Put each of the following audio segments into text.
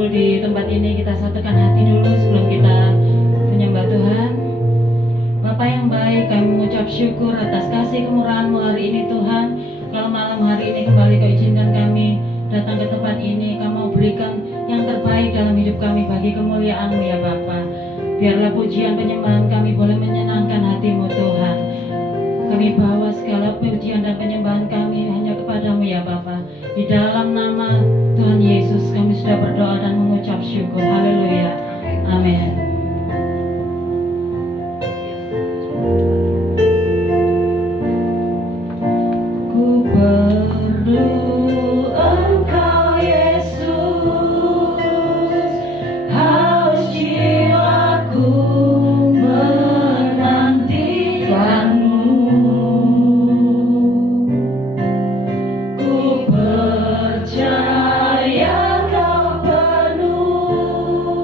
berkumpul di tempat ini, kita satukan hati dulu sebelum kita menyembah Tuhan. Bapa yang baik, kami mengucap syukur atas kasih kemurahan-Mu hari ini Tuhan. Kalau malam hari ini kembali Kau izinkan kami datang ke tempat ini, Kau mau berikan yang terbaik dalam hidup kami bagi kemuliaan-Mu ya Bapa. Biarlah pujian penyembahan kami boleh menyenangkan hati-Mu Tuhan. Kami bawa segala pujian dan penyembahan kami hanya kepada-Mu ya Bapa. Di dalam nama Tuhan Yesus kami sudah berdoa dan mengucap syukur. Haleluya. Amin. Ku perlu Engkau Yesus, haus jiwaku menantikan-Mu. Ku percaya Kau penuh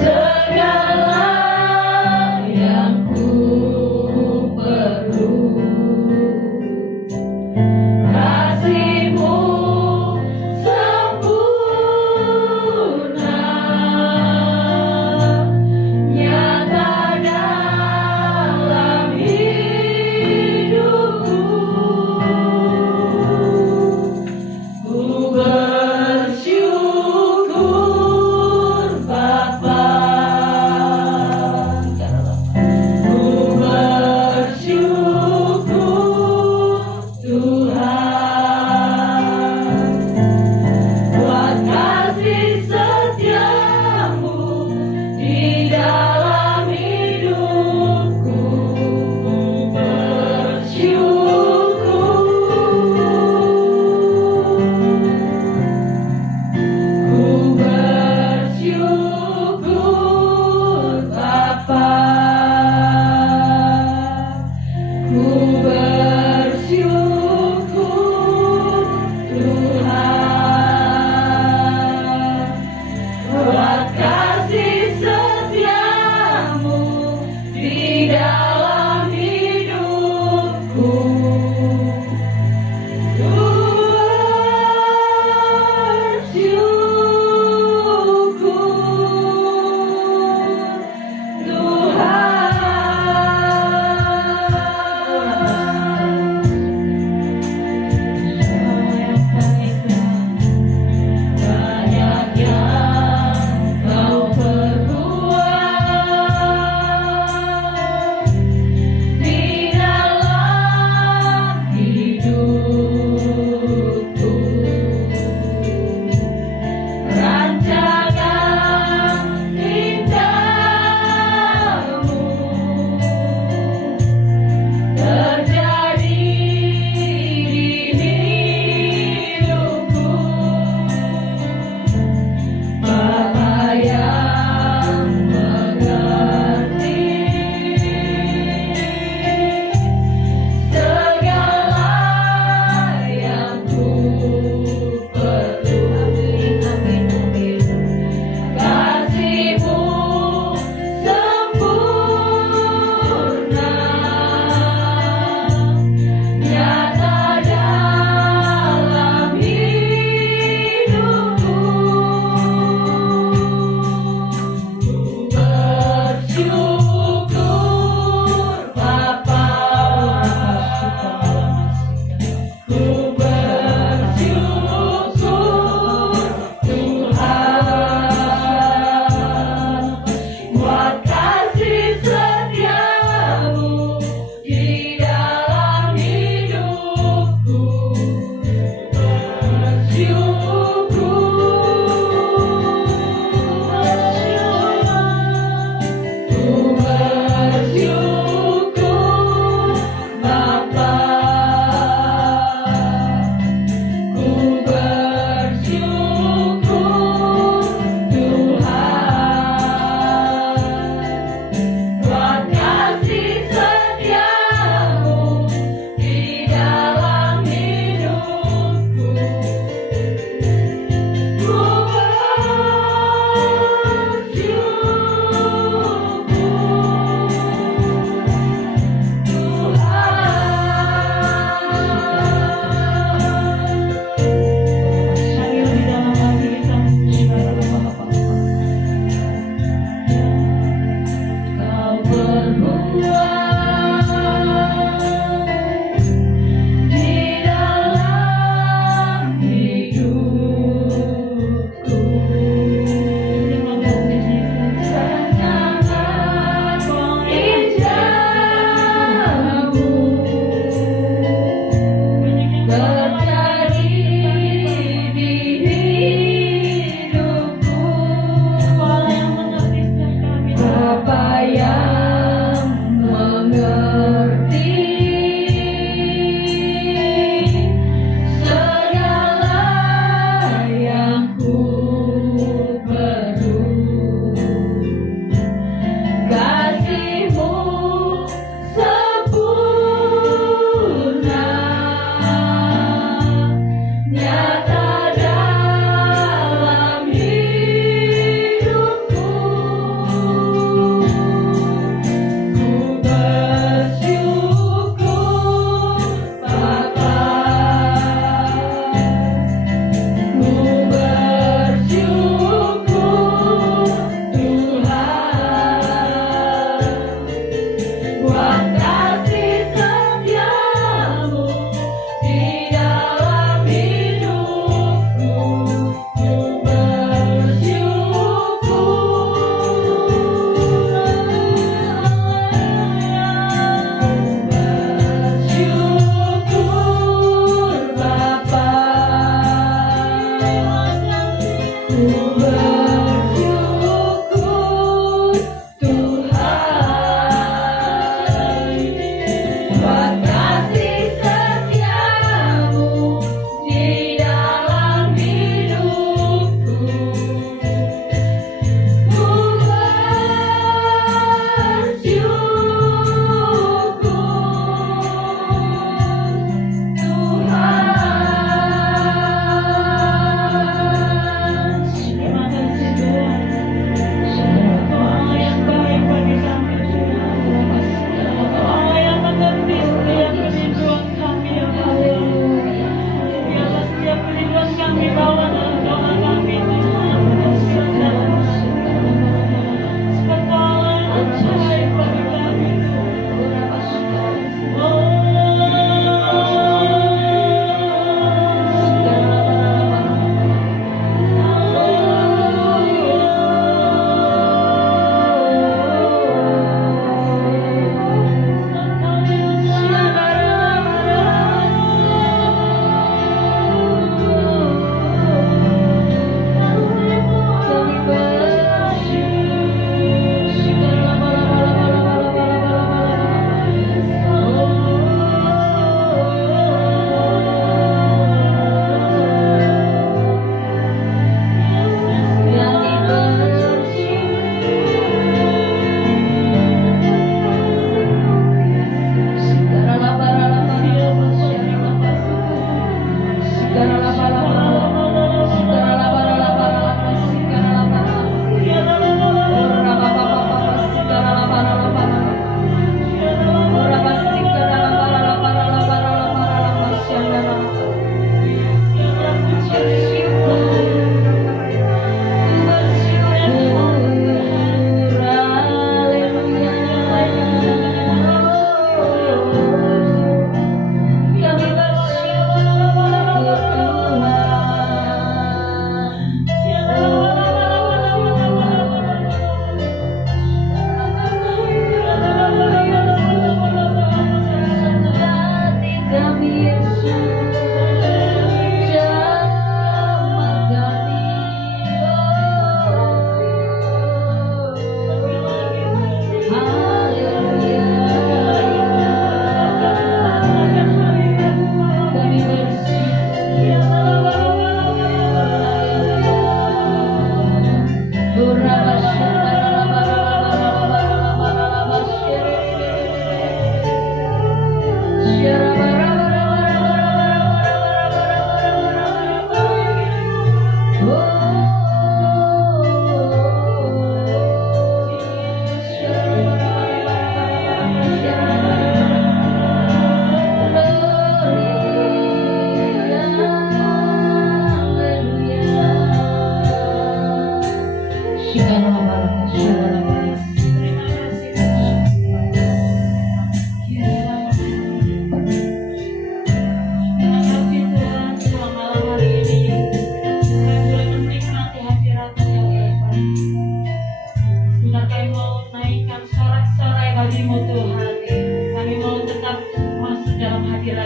Segala yang ku perlu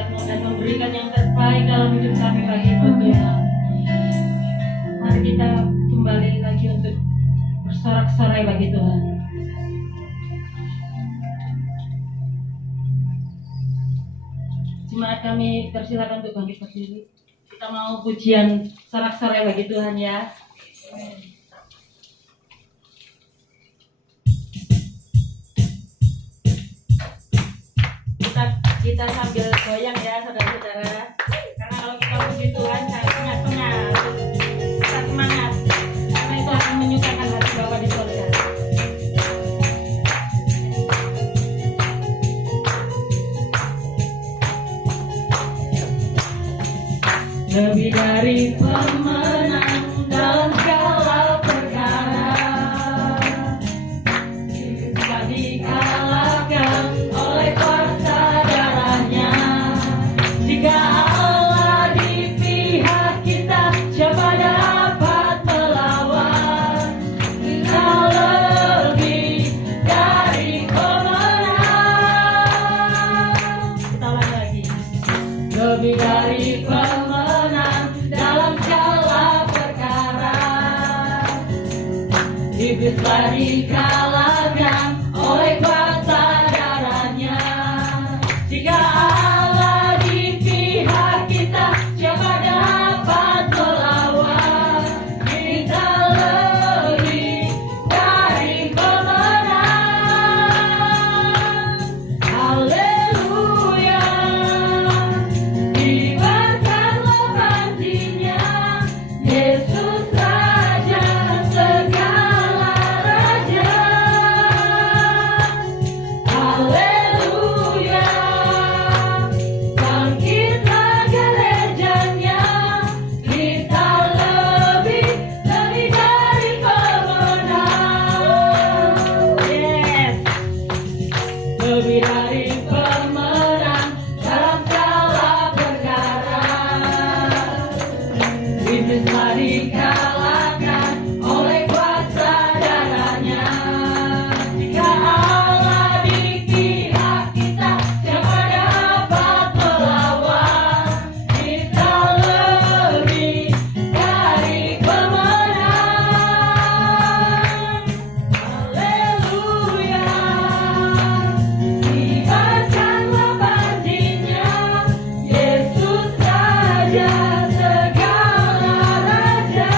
berkat-Mu dan memberikan yang terbaik dalam hidup kami bagimu Tuhan. Mari kita kembali lagi untuk bersorak-sorai bagi Tuhan. Jemaat kami persilakan untuk bangkit berdiri. Kita mau pujian sorak-sorai bagi Tuhan ya. Kita sambil goyang ya saudara-saudara. Karena kalau kita puji Tuhan saya tengah-tengah kita semangat. Karena itu akan menyukakan hati Bapa di surga. Lebih dari pemenang dalam segala perkara, kita dikalahkan oleh kuasa darahnya. Jika Allah di pihak kita, siapa dapat melawan? Kita lebih dari pemenang. Kita ulang lagi. Lebih dari pemenang dalam segala perkara. Iblis telah dikalahkan oleh kuasa darahnya. Jika Allah di pihak kita, siapa dapat melawan? Kita lebih dari pemenang. Haleluya. Diberkatlah panjinya, Yesus Raja segala raja. Haleluya. Bangkitlah gerejanya, kita lebih dari pemenang. Yes. Lebih dari pemenang dalam segala perkara. Iblis telah dikalahkan oleh kuasa darahnya. Jika Allah di pihak kita, siapa dapat melawan? Kita lebih dari pemenang. Haleluya. Diberkatlah panjinya, Yesus Raja segala raja.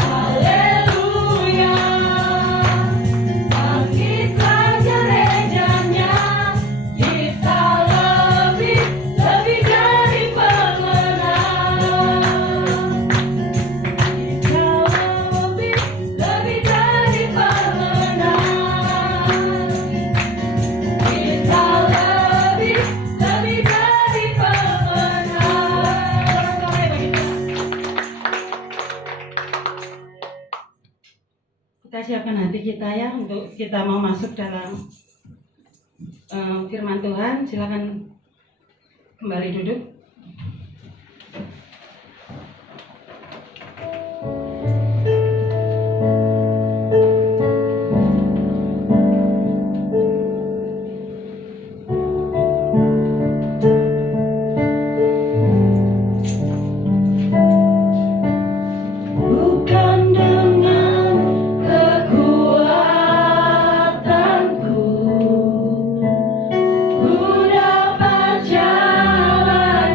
Haleluya. Bangkitlah gerejanya, kita lebih dari pemenang. Kita lebih dari pemenang. Kita lebih dari pemenang. Kita siapkan hati kita ya untuk kita mau masuk dalam firman Tuhan. Silakan kembali duduk. Bukan dengan kekuatanku, ku dapat jalan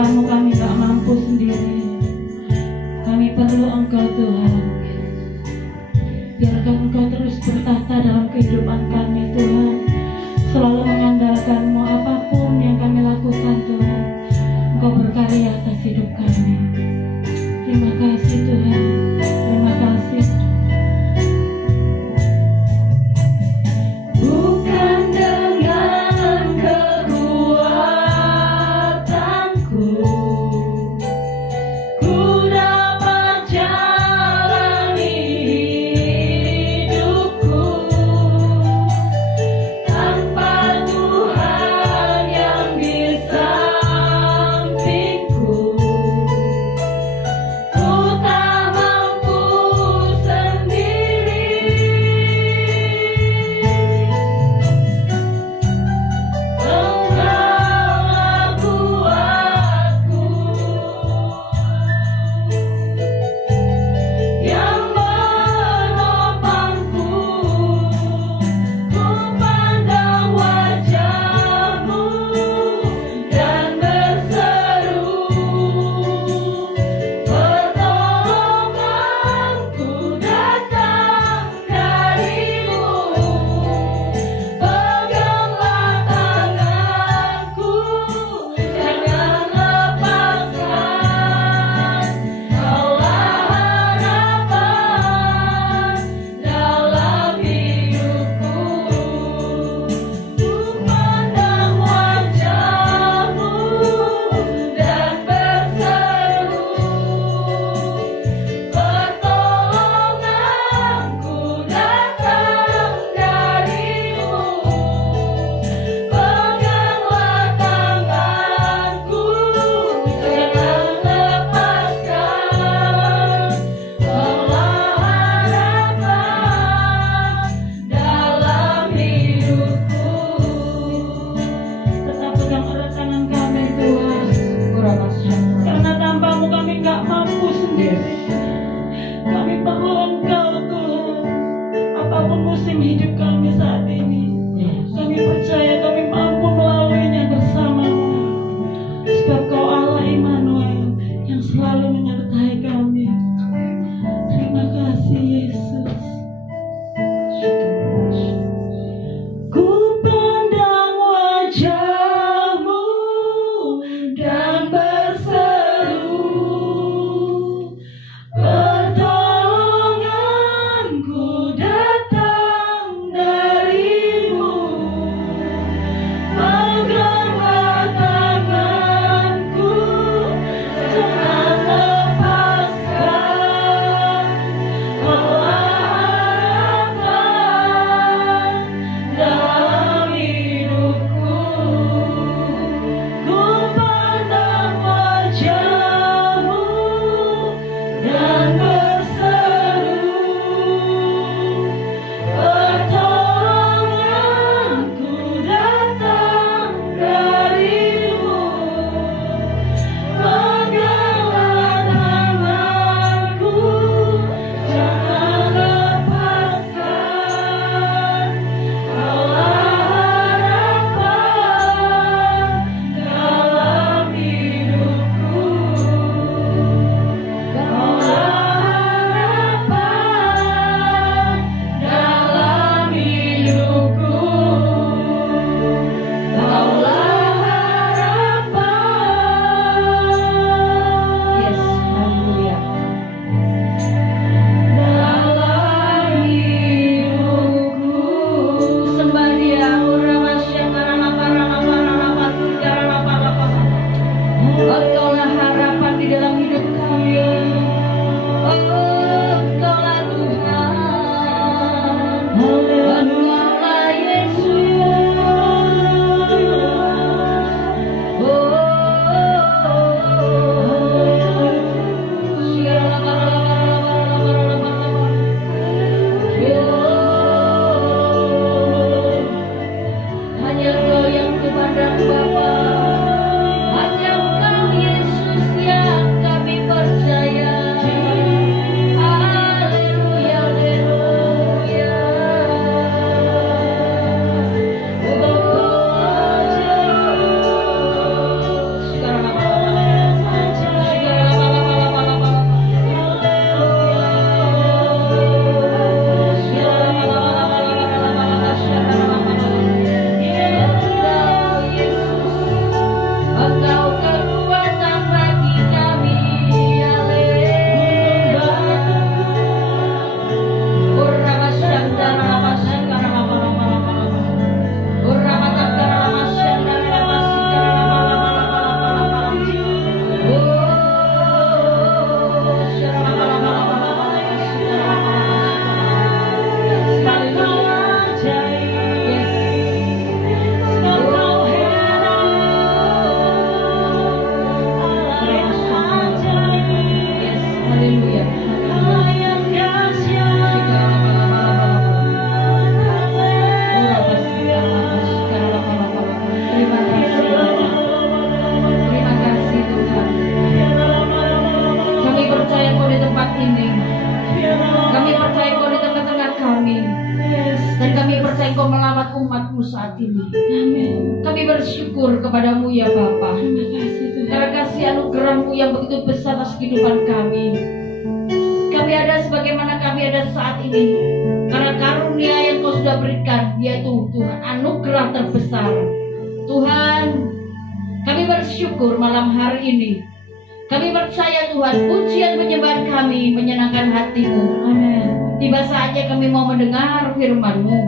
hadapanmu kami gak mampu sendiri. Kami perlu Engkau Tuhan. Biarkan Engkau terus bertahta dalam kehidupan kami Tuhan. Selalu mengandalkan-Mu apapun yang kami lakukan Tuhan. Engkau berkarya atas hidup kami. Terima kasih Tuhan. Terima kasih. Bukan dengan kekuatanku ku dapat jalani hidupku, umat-Mu saat ini. Amin. Kami bersyukur kepadamu ya Bapa. Terima kasih Tuhan. Karena kasih anugerah-Mu yang begitu besar atas kehidupan kami. Kami ada sebagaimana kami ada saat ini karena karunia yang Kau sudah berikan, yaitu Tuhan anugerah terbesar. Tuhan, kami bersyukur malam hari ini. Kami percaya Tuhan, pujian penyembahan kami menyenangkan hati-Mu. Amin. Tiba saatnya kami mau mendengar firman-Mu.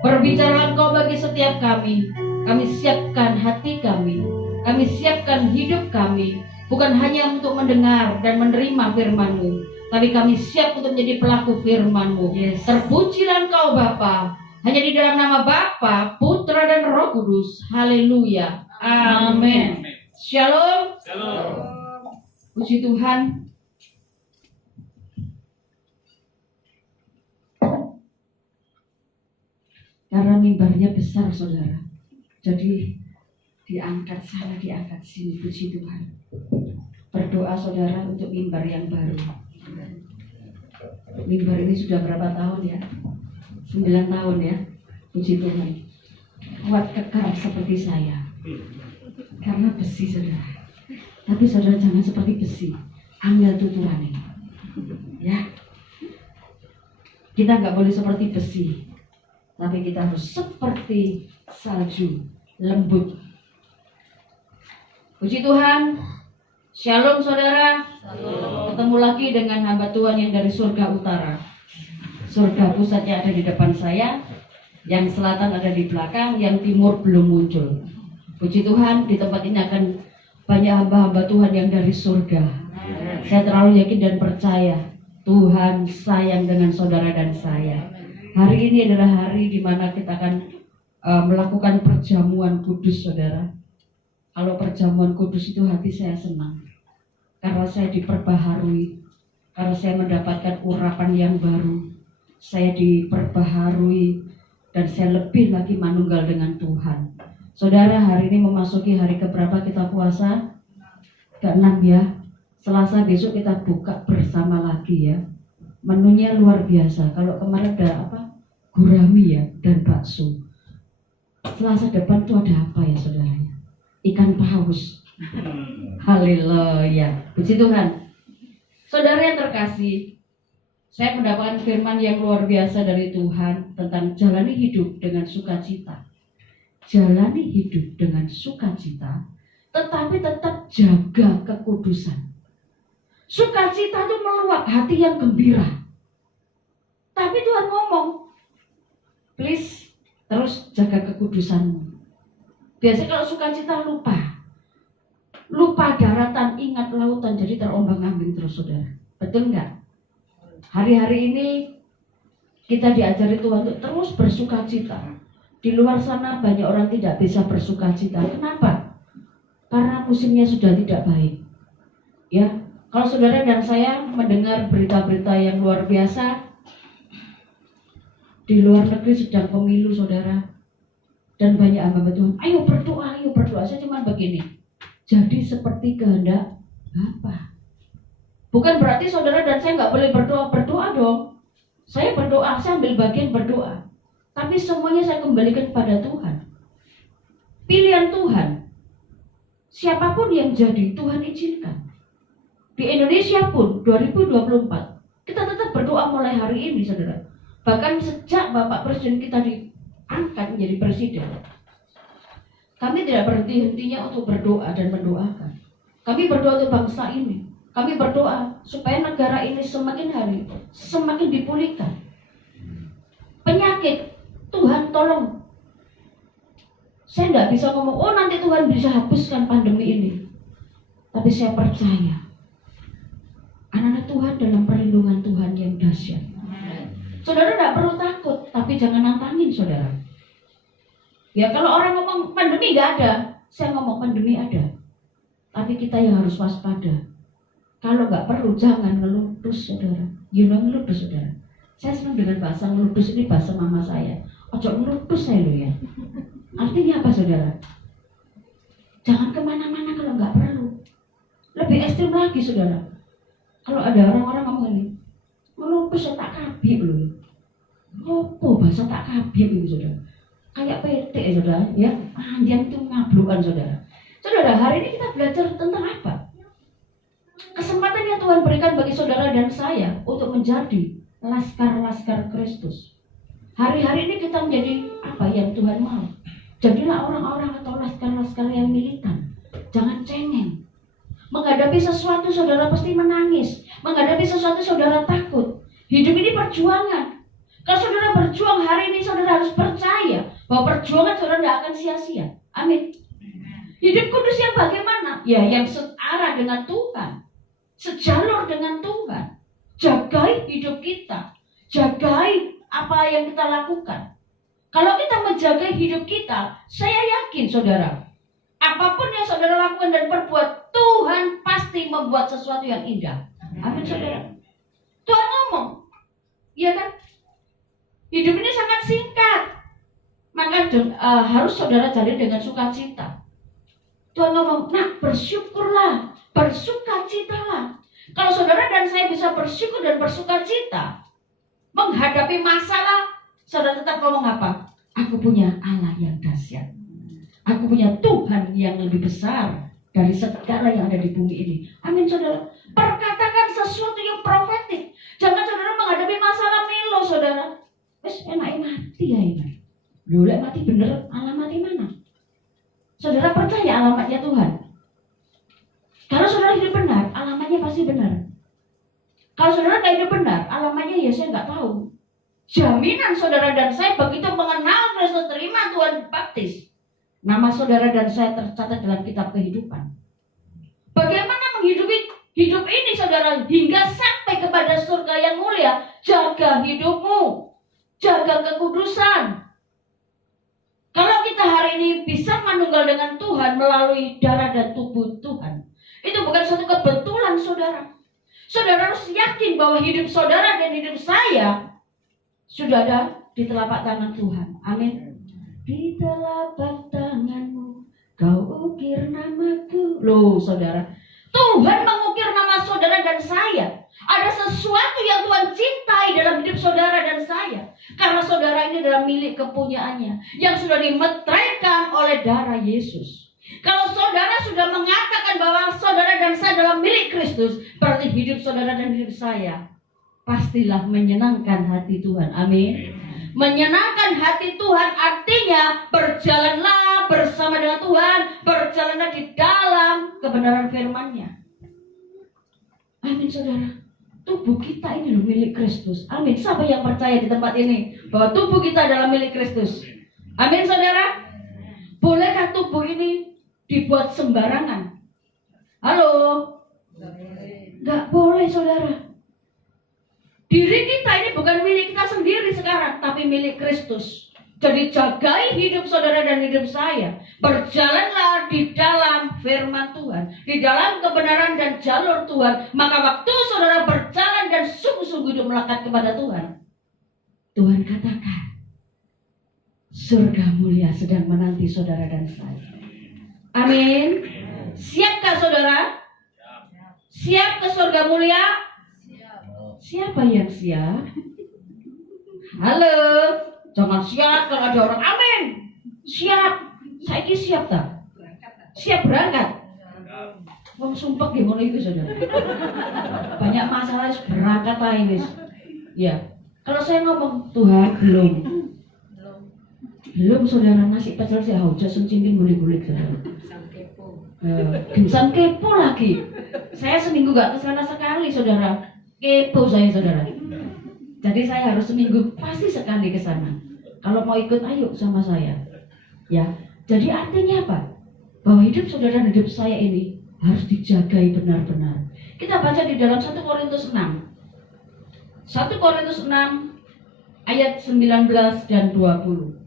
Berbicara Engkau bagi setiap kami. Kami siapkan hati kami. Kami siapkan hidup kami. Bukan hanya untuk mendengar dan menerima firman-Mu, tapi kami siap untuk menjadi pelaku firman-Mu. Yes. Terpujilah Engkau Bapa. Hanya di dalam nama Bapa, Putra dan Roh Kudus. Haleluya. Amin. Shalom. Puji Tuhan. Karena mimbarnya besar saudara, jadi diangkat sana, diangkat sini. Puji Tuhan. Berdoa saudara untuk mimbar yang baru. Mimbar ini sudah berapa tahun ya? 9 tahun ya. Puji Tuhan. Kuat kekar seperti saya. Karena besi saudara. Tapi saudara jangan seperti besi. Ambil tuturan ini. Ya. Kita nggak boleh seperti besi. Tapi kita harus seperti salju, lembut. Puji Tuhan. Shalom saudara. Ketemu lagi dengan hamba Tuhan yang dari surga utara. Surga pusatnya ada di depan saya, yang selatan ada di belakang, yang timur belum muncul. Puji Tuhan, di tempat ini akan banyak hamba-hamba Tuhan yang dari surga. Saya terlalu yakin dan percaya Tuhan sayang dengan saudara dan saya. Hari ini adalah hari di mana kita akan melakukan perjamuan kudus, saudara. Kalau perjamuan kudus itu hati saya senang. Karena saya diperbaharui. Karena saya mendapatkan urapan yang baru. Saya diperbaharui. Dan saya lebih lagi manunggal dengan Tuhan. Saudara, hari ini memasuki hari keberapa kita puasa? Ke-6 ya. Selasa besok kita buka bersama lagi ya. Menunya luar biasa. Kalau kemarin ada apa? Gurami ya dan bakso. Selasa depan tuh ada apa ya saudara? Ikan paus. Haleluya. Puji Tuhan. Saudara yang terkasih, saya mendapatkan firman yang luar biasa dari Tuhan tentang jalani hidup dengan sukacita. Jalani hidup dengan sukacita, tetapi tetap jaga kekudusan. Sukacita itu meluap hati yang gembira. Tapi Tuhan ngomong, please terus jaga kekudusanmu. Biasanya kalau sukacita lupa daratan, ingat lautan, jadi terombang-ambing terus saudara. Betul nggak? Hari-hari ini kita diajari Tuhan untuk terus bersukacita. Di luar sana banyak orang tidak bisa bersukacita. Kenapa? Karena musimnya sudah tidak baik. Ya, kalau saudara dan saya mendengar berita-berita yang luar biasa, di luar negeri sedang pemilu saudara, dan banyak hamba Tuhan, ayo berdoa. Saya cuma begini, jadi seperti kehendak Bapa. Bukan berarti saudara dan saya nggak boleh berdoa dong. Saya berdoa, saya ambil bagian berdoa, tapi semuanya saya kembalikan pada Tuhan. Pilihan Tuhan, siapapun yang jadi Tuhan izinkan. Di Indonesia pun 2024 kita tetap berdoa mulai hari ini saudara. Bahkan sejak Bapak Presiden kita diangkat menjadi presiden, kami tidak berhenti-hentinya untuk berdoa dan mendoakan. Kami berdoa untuk bangsa ini. Kami berdoa supaya negara ini semakin hari semakin dipulihkan. Penyakit, Tuhan tolong. Saya tidak bisa ngomong, oh nanti Tuhan bisa hapuskan pandemi ini. Tapi saya percaya anak-anak Tuhan dalam perlindungan Tuhan yang dahsyat. Saudara tidak perlu takut, tapi jangan nantangin saudara. Ya kalau orang ngomong pandemi nggak ada, saya ngomong pandemi ada. Tapi kita yang harus waspada. Kalau nggak perlu jangan ngeludus saudara. You know ngeludus saudara. Saya senang dengan bahasa ngeludus, ini bahasa mama saya. Ojo ngeludus saya loh ya. Artinya apa saudara? Jangan kemana-mana kalau nggak perlu. Lebih ekstrim lagi saudara. Kalau ada orang-orang ngomong ini, ngeludus saya tak kabib loh. Apa bahasa tak kabib ini saudara? kayak PT saudara, ya. Yang itu ngablukan saudara. Saudara, hari ini kita belajar tentang apa? Kesempatan yang Tuhan berikan bagi saudara dan saya untuk menjadi laskar-laskar Kristus. Hari-hari ini kita menjadi apa yang Tuhan mau. Jadilah orang-orang atau laskar-laskar yang militan. Jangan cengeng. Menghadapi sesuatu saudara pasti menangis. Menghadapi sesuatu saudara takut. Hidup ini perjuangan. Kalau saudara berjuang hari ini, saudara harus percaya bahwa perjuangan saudara tidak akan sia-sia. Amin. Hidup kudus yang bagaimana? Ya, yang searah dengan Tuhan. Sejalur dengan Tuhan. Jagai hidup kita. Jagai apa yang kita lakukan. Kalau kita menjaga hidup kita, saya yakin saudara, apapun yang saudara lakukan dan perbuat, Tuhan pasti membuat sesuatu yang indah. Amin saudara. Tuhan ngomong, iya kan? Hidup ini sangat singkat. Maka harus saudara jalani dengan sukacita. Tuhan ngomong, nah bersyukurlah, bersukacitalah. Kalau saudara dan saya bisa bersyukur dan bersukacita menghadapi masalah, saudara tetap ngomong apa? Aku punya Allah yang dahsyat. Aku punya Tuhan yang lebih besar dari segala yang ada di bumi ini. Amin saudara. Perkatakan sesuatu yang profetik. Jangan saudara menghadapi masalah milo saudara. Wes enak mati ya ini. Loh, mati bener, alamatnya mana? Saudara percaya alamatnya Tuhan. Kalau saudara hidup benar, alamatnya pasti benar. Kalau saudara tidak hidup benar, alamatnya ya saya nggak tahu. Jaminan saudara dan saya begitu mengenal Kristus, terima Tuhan baptis, nama saudara dan saya tercatat dalam kitab kehidupan. Bagaimana menghidupi hidup ini saudara hingga sampai kepada surga yang mulia? Jaga hidupmu, jaga kekudusan. Kalau kita hari ini bisa menunggal dengan Tuhan melalui darah dan tubuh Tuhan, itu bukan suatu kebetulan saudara. Saudara harus yakin bahwa hidup saudara dan hidup saya sudah ada di telapak tangan Tuhan. Amin. Di telapak tanganmu kau ukir namaku. Loh saudara, Tuhan mengukir nama saudara dan saya. Ada sesuatu yang Tuhan cintai dalam hidup saudara dan saya. Karena saudara ini adalah milik kepunyaannya yang sudah dimeteraikan oleh darah Yesus. Kalau saudara sudah mengatakan bahwa saudara dan saya adalah milik Kristus, berarti hidup saudara dan hidup saya pastilah menyenangkan hati Tuhan. Amin. Menyenangkan hati Tuhan artinya berjalanlah bersama dengan Tuhan, berjalanlah di dalam kebenaran firman-Nya. Amin saudara. Tubuh kita ini loh milik Kristus. Amin. Siapa yang percaya di tempat ini bahwa tubuh kita adalah milik Kristus? Amin saudara. Bolehkah tubuh ini dibuat sembarangan? Halo? Gak boleh saudara. Diri kita ini bukan milik kita sendiri sekarang, tapi milik Kristus. Jadi jagai hidup saudara dan hidup saya. Berjalanlah di dalam firman Tuhan, di dalam kebenaran dan jalur Tuhan. Maka waktu saudara berjalan dan sungguh-sungguh hidup melekat kepada Tuhan, Tuhan katakan, surga mulia sedang menanti saudara dan saya. Amin. Siapkah saudara? Siap ke surga mulia? Siapa yang siap? Halo, jangan siap kalau ada orang amin. Siap, saya ini siap tak? Siap berangkat. Wong sumpah gimana itu saudara? Banyak masalah berangkat aja wis. Ya, kalau saya ngomong Tuhan belum saudara nasi pecel sih hujat sencimpin gulik-gulik saudara. Gemsam kepo lagi. Saya seminggu gak kesana sekali saudara. Kepo saya saudara. Jadi saya harus seminggu pasti sekali ke sana. Kalau mau ikut ayo sama saya. Ya. Jadi artinya apa? Bahwa hidup saudara dan hidup saya ini harus dijagai benar-benar. Kita baca di dalam 1 Korintus 6. 1 Korintus 6 ayat 19 dan 20.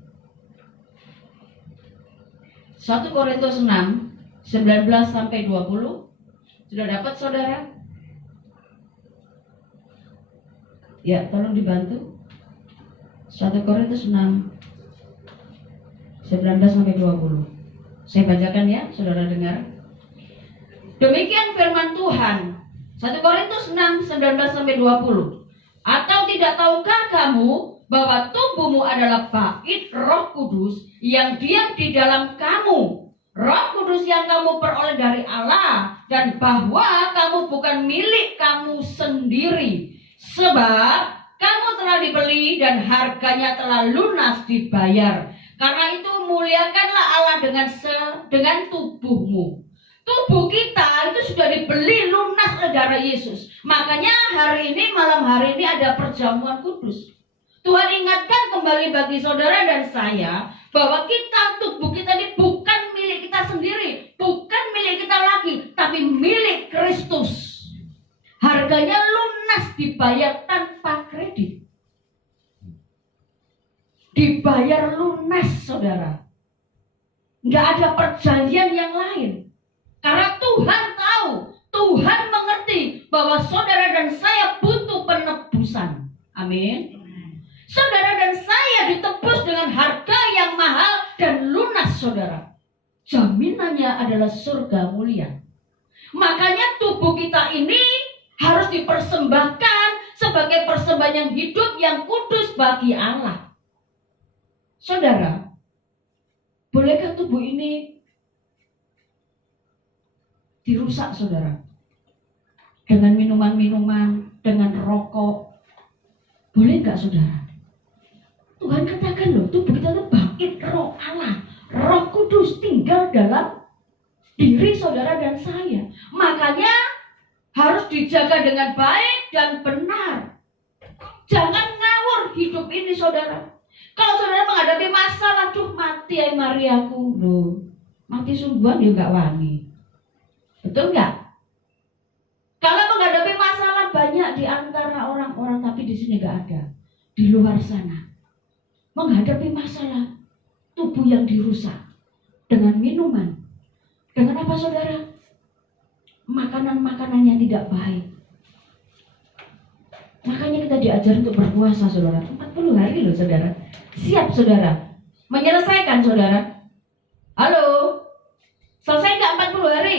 1 Korintus 6 19 sampai 20. Sudah dapat saudara? Ya, tolong dibantu. 1 Korintus 6 19 sampai 20. Saya bacakan ya, saudara dengar. Demikian firman Tuhan. 1 Korintus 6 19 sampai 20. Atau tidak tahukah kamu bahwa tubuhmu adalah bait Roh Kudus yang diam di dalam kamu. Roh Kudus yang kamu peroleh dari Allah, dan bahwa kamu bukan milik kamu sendiri, sebab kamu telah dibeli dan harganya telah lunas dibayar. Karena itu muliakanlah Allah dengan tubuhmu. Tubuh kita itu sudah dibeli lunas oleh darah Yesus. Makanya malam hari ini ada perjamuan kudus. Tuhan ingatkan kembali bagi saudara dan saya bahwa tubuh kita ini bukan milik kita sendiri, bukan milik kita lagi, tapi milik Kristus. Harganya lunas dibayar tanpa kredit. Dibayar lunas, saudara. Nggak ada perjanjian yang lain. Karena Tuhan tahu, Tuhan mengerti bahwa saudara dan saya butuh penebusan. Amin. Saudara dan saya ditebus dengan harga yang mahal dan lunas, saudara. Jaminannya adalah surga mulia. Makanya tubuh kita ini harus dipersembahkan sebagai persembahan yang hidup, yang kudus bagi Allah. Saudara, bolehkah tubuh ini dirusak, saudara? Dengan minuman-minuman, dengan rokok. Boleh nggak, saudara? Tuhan katakan loh, tubuh kita itu bait Roh Allah. Roh Kudus tinggal dalam diri saudara dan saya. Makanya harus dijaga dengan baik dan benar. Jangan ngawur hidup ini, saudara. Kalau saudara menghadapi masalah, mati ay Mariaku, loh, mati sungguhan ya gak wani. Betul nggak? Kalau menghadapi masalah, banyak di antara orang-orang tapi di sini nggak ada, di luar sana. Menghadapi masalah, tubuh yang dirusak dengan minuman, dengan apa, saudara? Makanan-makanan yang tidak baik. Makanya kita diajar untuk berpuasa, saudara. 40 hari loh, saudara. Siap, saudara? Menyelesaikan, saudara? Halo? Selesai nggak 40 hari?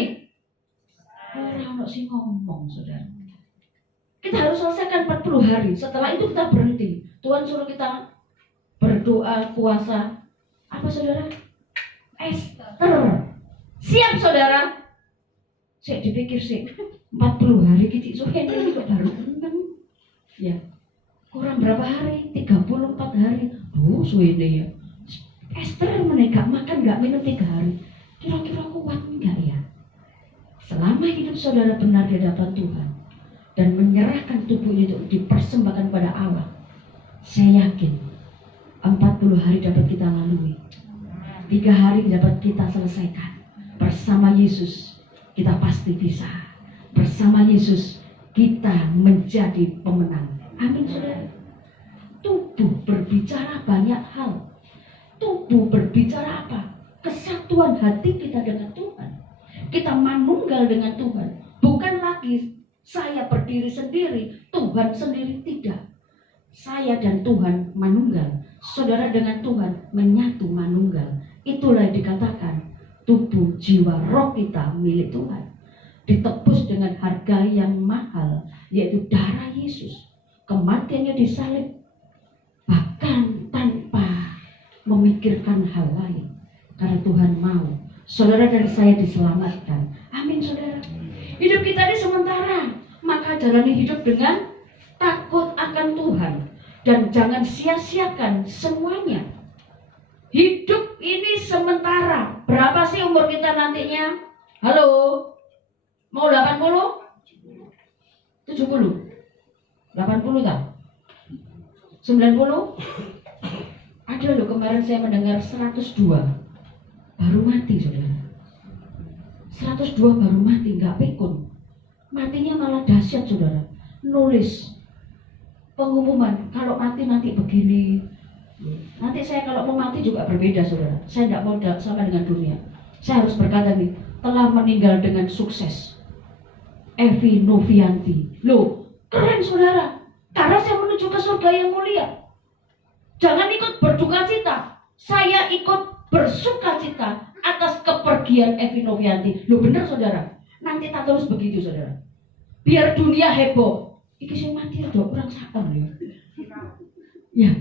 Orang sih ngomong, saudara. Kita harus selesaikan 40 hari. Setelah itu kita berhenti. Tuhan suruh kita berdoa, puasa. Apa, saudara? Ester. Siap, saudara? Saya dipikir sih 40 hari kecil suhen ini kok baru 6. Ya. Kurang berapa hari? 34 hari. Suwe ya. Ester menikah makan gak minum 3 hari. Kira-kira kuat enggak ya? Selama hidup saudara benar di hadapan Tuhan dan menyerahkan tubuh ini untuk dipersembahkan pada Allah, saya yakin 40 hari dapat kita lalui. 3 hari dapat kita selesaikan. Bersama Yesus kita pasti bisa. Bersama Yesus kita menjadi pemenang. Amin, saudara. Tubuh berbicara banyak hal. Tubuh berbicara apa? Kesatuan hati kita dengan Tuhan. Kita manunggal dengan Tuhan. Bukan lagi saya berdiri sendiri, Tuhan sendiri, tidak. Saya dan Tuhan manunggal. Saudara dengan Tuhan menyatu manunggal. Itulah yang dikatakan tubuh, jiwa, roh kita milik Tuhan. Ditebus dengan harga yang mahal, yaitu darah Yesus. Kematiannya disalib, bahkan tanpa memikirkan hal lain. Karena Tuhan mau saudara dan saya diselamatkan. Amin, saudara. Hidup kita ini sementara, maka jalani hidup dengan takut akan Tuhan. Dan jangan sia-siakan semuanya. Hidup ini sementara. Berapa sih umur kita nantinya? Halo? Mau 80? 70? 80 tak? 90? Ada loh, kemarin saya mendengar 102 baru mati, saudara. 102 baru mati, nggak pikun. Matinya malah dahsyat, saudara. Nulis pengumuman, kalau mati nanti begini. Nanti saya kalau mau mati juga berbeda, saudara. Saya tidak mau sama dengan dunia. Saya harus berkata nih, telah meninggal dengan sukses. Evi Novianti. Loh, keren, saudara. Karena saya menuju ke surga yang mulia. Jangan ikut berduka cita. Saya ikut bersuka cita atas kepergian Evi Novianti. Loh, benar, saudara. Nanti tak terus begitu, saudara. Biar dunia heboh. Iki sing mati ada kurang sakam ya. Ya,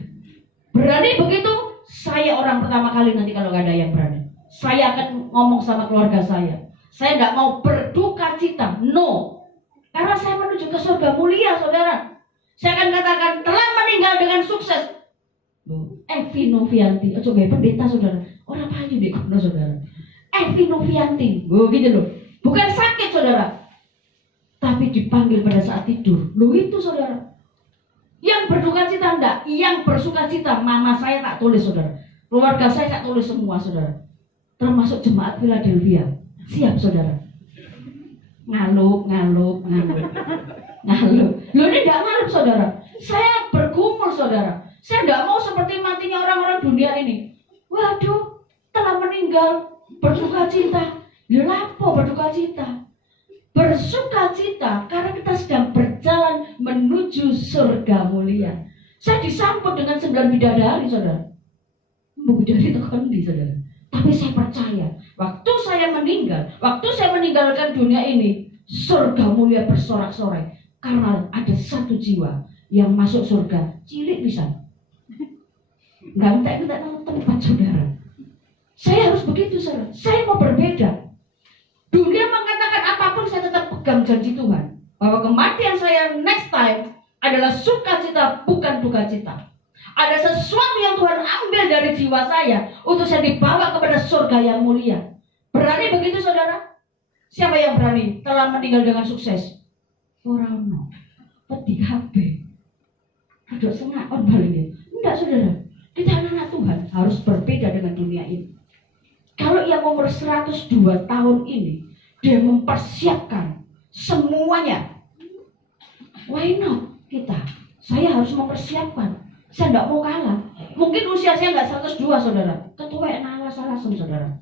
Berani begitu, saya orang pertama kali nanti kalau nggak ada yang berani. Saya akan ngomong sama keluarga saya. Saya nggak mau berduka cita, no. Karena saya menuju ke surga mulia, saudara. Saya akan katakan telah meninggal dengan sukses. Evi Novianti, coba pendeta saudara. Orang payu deh, saudara. Evi Novianti, gitu loh. Bukan sakit saudara, tapi dipanggil pada saat tidur. Loh itu saudara. Yang berduka cita enggak, yang bersuka cita, mama saya tak tulis saudara. Keluarga saya tak tulis semua saudara. Termasuk jemaat Philadelphia. Siap saudara. Ngaluk. Loh ini enggak ngaluk saudara. Saya bergumul saudara. Saya enggak mau seperti matinya orang-orang dunia ini. Waduh, telah meninggal, berduka cita. Ya lapo berduka cita? Bersuka cita karena kita sedang berjalan menuju surga mulia. Saya disambut dengan 9 bidadari saudara. Bidadari itu kendi saudara. Tapi saya percaya, waktu saya meninggalkan dunia ini, surga mulia bersorak-sorai. Karena ada satu jiwa yang masuk surga, cilik bisa. Nggak minta tempat saudara. Saya harus begitu saudara. Saya mau berbeda. Dunia mengatakan apapun, saya tetap pegang janji Tuhan. Bahwa kematian saya next time adalah sukacita, bukan duka cita. Ada sesuatu yang Tuhan ambil dari jiwa saya untuk saya dibawa kepada surga yang mulia. Berani begitu saudara? Siapa yang berani telah meninggal dengan sukses? Orang no. Peti HP. Ada setengah on baliknya. Enggak saudara. Kita anak Tuhan harus berbeda dengan dunia ini. Kalau yang umur 102 tahun ini, dia mempersiapkan semuanya. Why not kita? Saya harus mempersiapkan. Saya tidak mau kalah. Mungkin usia saya nggak 102 saudara. Ketuaan rasa-rasan saudara.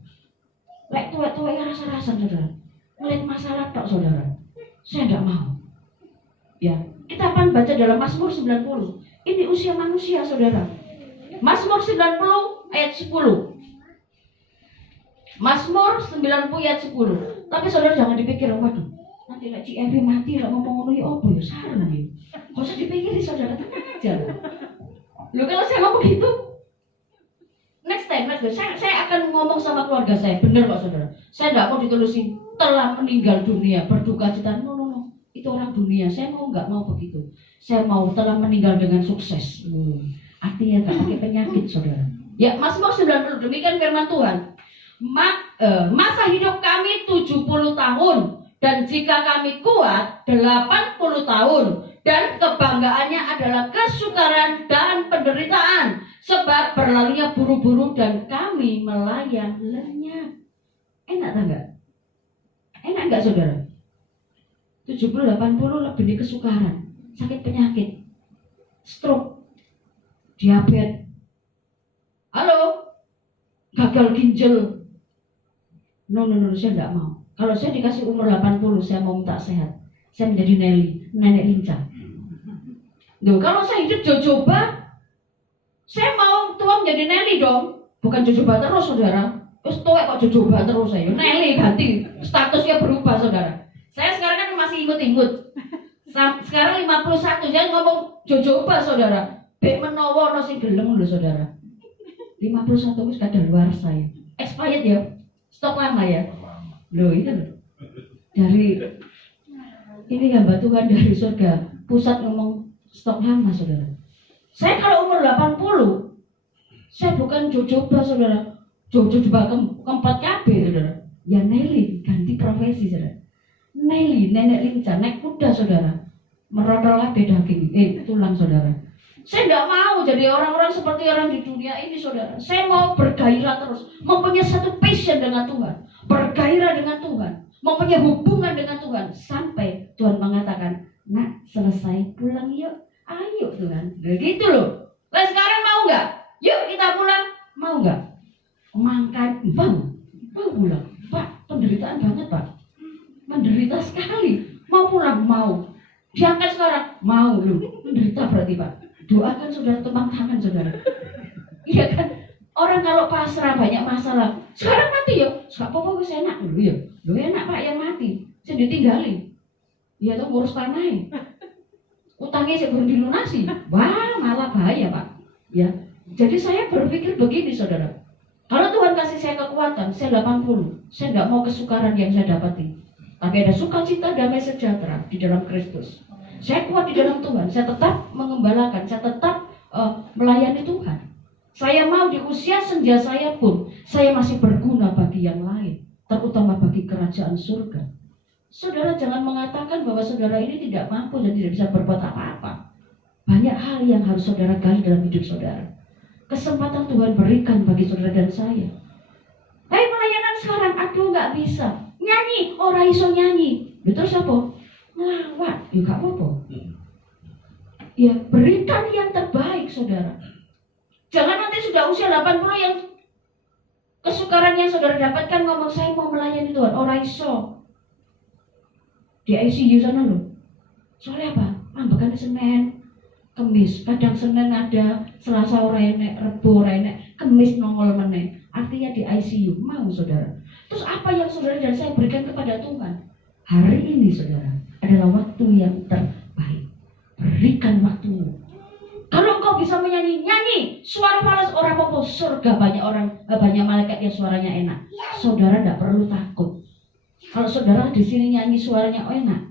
Lek tua-tua rasa-rasan saudara. Ngeliat masalah tok saudara. Saya tidak mau. Ya, kita akan baca dalam Mazmur 90. Ini usia manusia saudara. Mazmur 90 ayat 10. Mazmur 90 ayat 10. Tapi saudara jangan dipikir, waduh, nanti lek Cik Evi mati lek ngomong ngono ya apa ya sareng ya. Kok usah dipikirin saudara, tenang aja. Loh kalau saya ngomong gitu, next time saya akan ngomong sama keluarga saya, bener kok saudara. Saya tidak mau ditulisin telah meninggal dunia, berduka cita. No. Itu orang dunia. Saya nggak mau begitu. Saya mau telah meninggal dengan sukses. Artinya nggak pakai penyakit saudara. Ya, Mazmur 90 demikian firman Tuhan. Masa hidup kami 70 tahun, dan jika kami kuat 80 tahun, dan kebanggaannya adalah kesukaran dan penderitaan, sebab berlalunya buru-buru dan kami melayang lenyap. Enak tak enggak? Enak enggak saudara? 70-80 lebih di kesukaran, sakit penyakit, stroke, diabetes, halo, gagal ginjal. No, saya tidak mau. Kalau saya dikasih umur 80, saya mau minta sehat. Saya menjadi nenek lincah. Loh, kalau saya hidup jojoba, saya mau tua menjadi Nelly dong. Bukan jojoba terus saudara. Terus tua kok jojoba terus saya. Nelly ganti, statusnya berubah saudara. Saya sekarang kan masih imut-imut. Sekarang 51, jangan ngomong jojoba saudara. Bek menowo no sing gelem lho saudara. 51 wis kadaluarsa saya. Expired ya. Stok lama ya. Loh itu loh. Dari ini hamba Tuhan dari surga pusat ngomong stok lama saudara. Saya kalau umur 80, saya bukan jojoba saudara. Jojoba keempat KB saudara. Ya Nelly ganti profesi saudara. Nelly nenek lincah naik kuda saudara. Merotol daging tulang saudara. Saya tidak mau jadi orang-orang seperti orang di dunia ini saudara. Saya mau bergairah terus, mempunyai satu passion dengan Tuhan, bergairah dengan Tuhan, mempunyai hubungan dengan Tuhan, sampai Tuhan mengatakan, nak selesai pulang yuk, ayo Tuhan. Begitu loh. Nah sekarang mau nggak? Yuk kita pulang. Mau nggak? Makan, mau pulang. Pak, penderitaan banget Pak, menderita sekali. Mau pulang, mau. Diangkat sekarang, mau lu. Menderita berarti Pak. Doakan saudara, tepang tangan saudara. Iya kan? Orang kalau pasrah banyak masalah. Sekarang mati ya, gak apa-apa wis enak dulu ya. Lu enak Pak yang mati, saya ditinggali. Iya tuh ngurus tanahnya. Utangnya saya belum dilunasi. Wah malah bahaya Pak. Ya, Jadi saya berpikir begini saudara, kalau Tuhan kasih saya kekuatan, saya 80, saya nggak mau kesukaran yang saya dapati. Tapi ada sukacita, damai sejahtera di dalam Kristus. Saya kuat di dalam Tuhan, saya tetap mengembalakan, saya tetap melayani Tuhan. Saya mau di usia senja saya pun, saya masih berguna bagi yang lain, terutama bagi kerajaan surga. Saudara jangan mengatakan bahwa saudara ini tidak mampu dan tidak bisa berbuat apa-apa. Banyak hal yang harus saudara gali dalam hidup saudara. Kesempatan Tuhan berikan bagi saudara dan saya. Tapi pelayanan sekarang, aduh nggak bisa. Nyanyi, orang iso nyanyi. Terus apa? Ngelawat, ya gak apa-apa. Ya berikan yang terbaik saudara. Jangan nanti sudah usia 80 yang kesukaran yang saudara dapatkan ngomong saya mau melayani Tuhan. Orang iso. Di ICU sana loh. Soalnya apa? Ambekan Senin, Kemis, kadang Senin ada, Selasa ora enek, Rebo ora enek, Kemis nongol meneh. Artinya di ICU, mau saudara. Terus apa yang saudara dan saya berikan kepada Tuhan? Hari ini saudara adalah waktu yang terbaik. Berikan waktumu. Kalau engkau bisa nyanyi, suara falas orang apa, surga banyak malaikat yang suaranya enak. Saudara tidak perlu takut. Kalau saudara di sini nyanyi suaranya enak,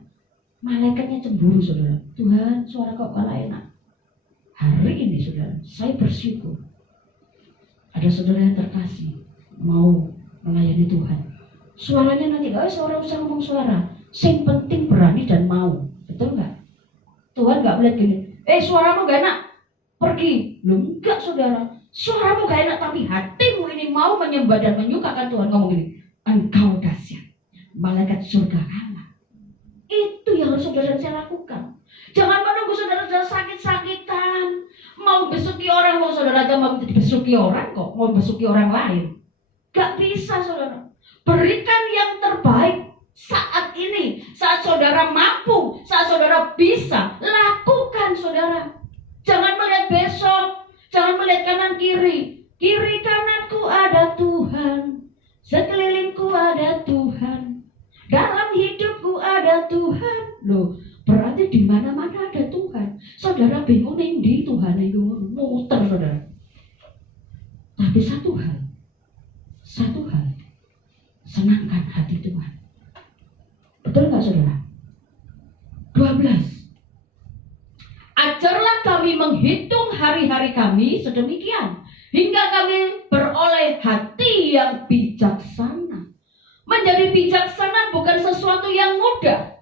malaikatnya cemburu saudara. Tuhan, suara kau kalah enak. Hari ini saudara, saya bersyukur ada saudara yang terkasih mau melayani Tuhan. Suaranya nanti gak usah ngomong suara, yang penting berani dan mau. Betul nggak? Tuhan nggak melihat gini, suaramu gak enak, pergi. Loh enggak saudara, suaramu gak enak tapi hatimu ini mau menyembah dan menyukakan Tuhan. Ngomong gini, engkau dahsyat, malaikat surga kalah. Itu yang harus saudara dan saya lakukan. Jangan menunggu saudara-saudara sakit-sakitan, mau besuki orang, mau saudara aja mau besuki orang kok, mau besuki orang lain. Gak bisa saudara. Berikan yang terbaik saat ini, saat saudara mampu, saat saudara bisa, lakukan saudara. Jangan melihat besok, jangan melihat kanan kiri. Kiri kananku ada Tuhan, sekelilingku ada Tuhan, dalam hidupku ada Tuhan. Loh, berarti di mana-mana ada Tuhan. Saudara bingung di Tuhan itu muter saudara. Tapi satu hal, senangkan hati Tuhan. Betul nggak saudara? 12. Ajarlah kami menghitung hari-hari kami sedemikian, hingga kami beroleh hati yang bijaksana. Menjadi bijaksana bukan sesuatu yang mudah.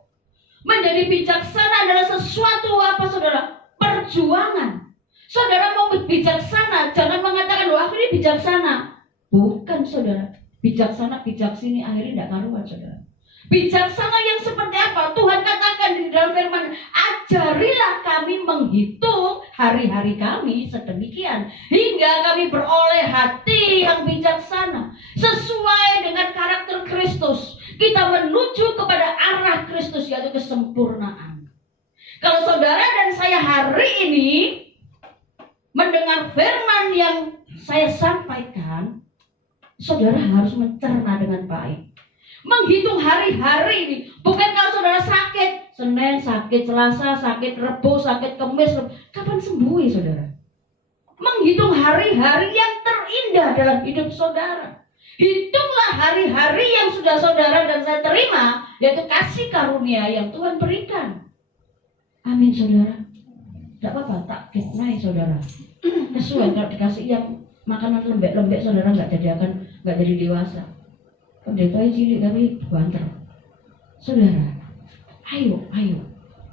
Menjadi bijaksana adalah sesuatu apa saudara? Perjuangan. Saudara mau bijaksana, jangan mengatakan loh aku ini bijaksana. Bukan saudara. Bijaksana, bijaksini akhirnya tidak karuan saudara. Bijaksana yang seperti apa? Tuhan katakan di dalam firman, ajarilah kami menghitung hari-hari kami sedemikian, hingga kami beroleh hati yang bijaksana. Sesuai dengan karakter Kristus, kita menuju kepada arah Kristus, yaitu kesempurnaan. Kalau saudara dan saya hari ini mendengar firman yang saya sampaikan, saudara harus mencerna dengan baik. Menghitung hari-hari ini, bukan kalau saudara sakit, Senin sakit, Selasa sakit, Rebo sakit, Kemis, kapan sembuh ya saudara? Menghitung hari-hari yang terindah dalam hidup saudara. Hitunglah hari-hari yang sudah saudara dan saya terima, yaitu kasih karunia yang Tuhan berikan. Amin saudara. Tidak apa-apa, tak naik saudara. Sesuai kalau dikasih yang makanan lembek-lembek saudara nggak jadi dewasa. Pendeta cilik tapi banter. Saudara, ayo.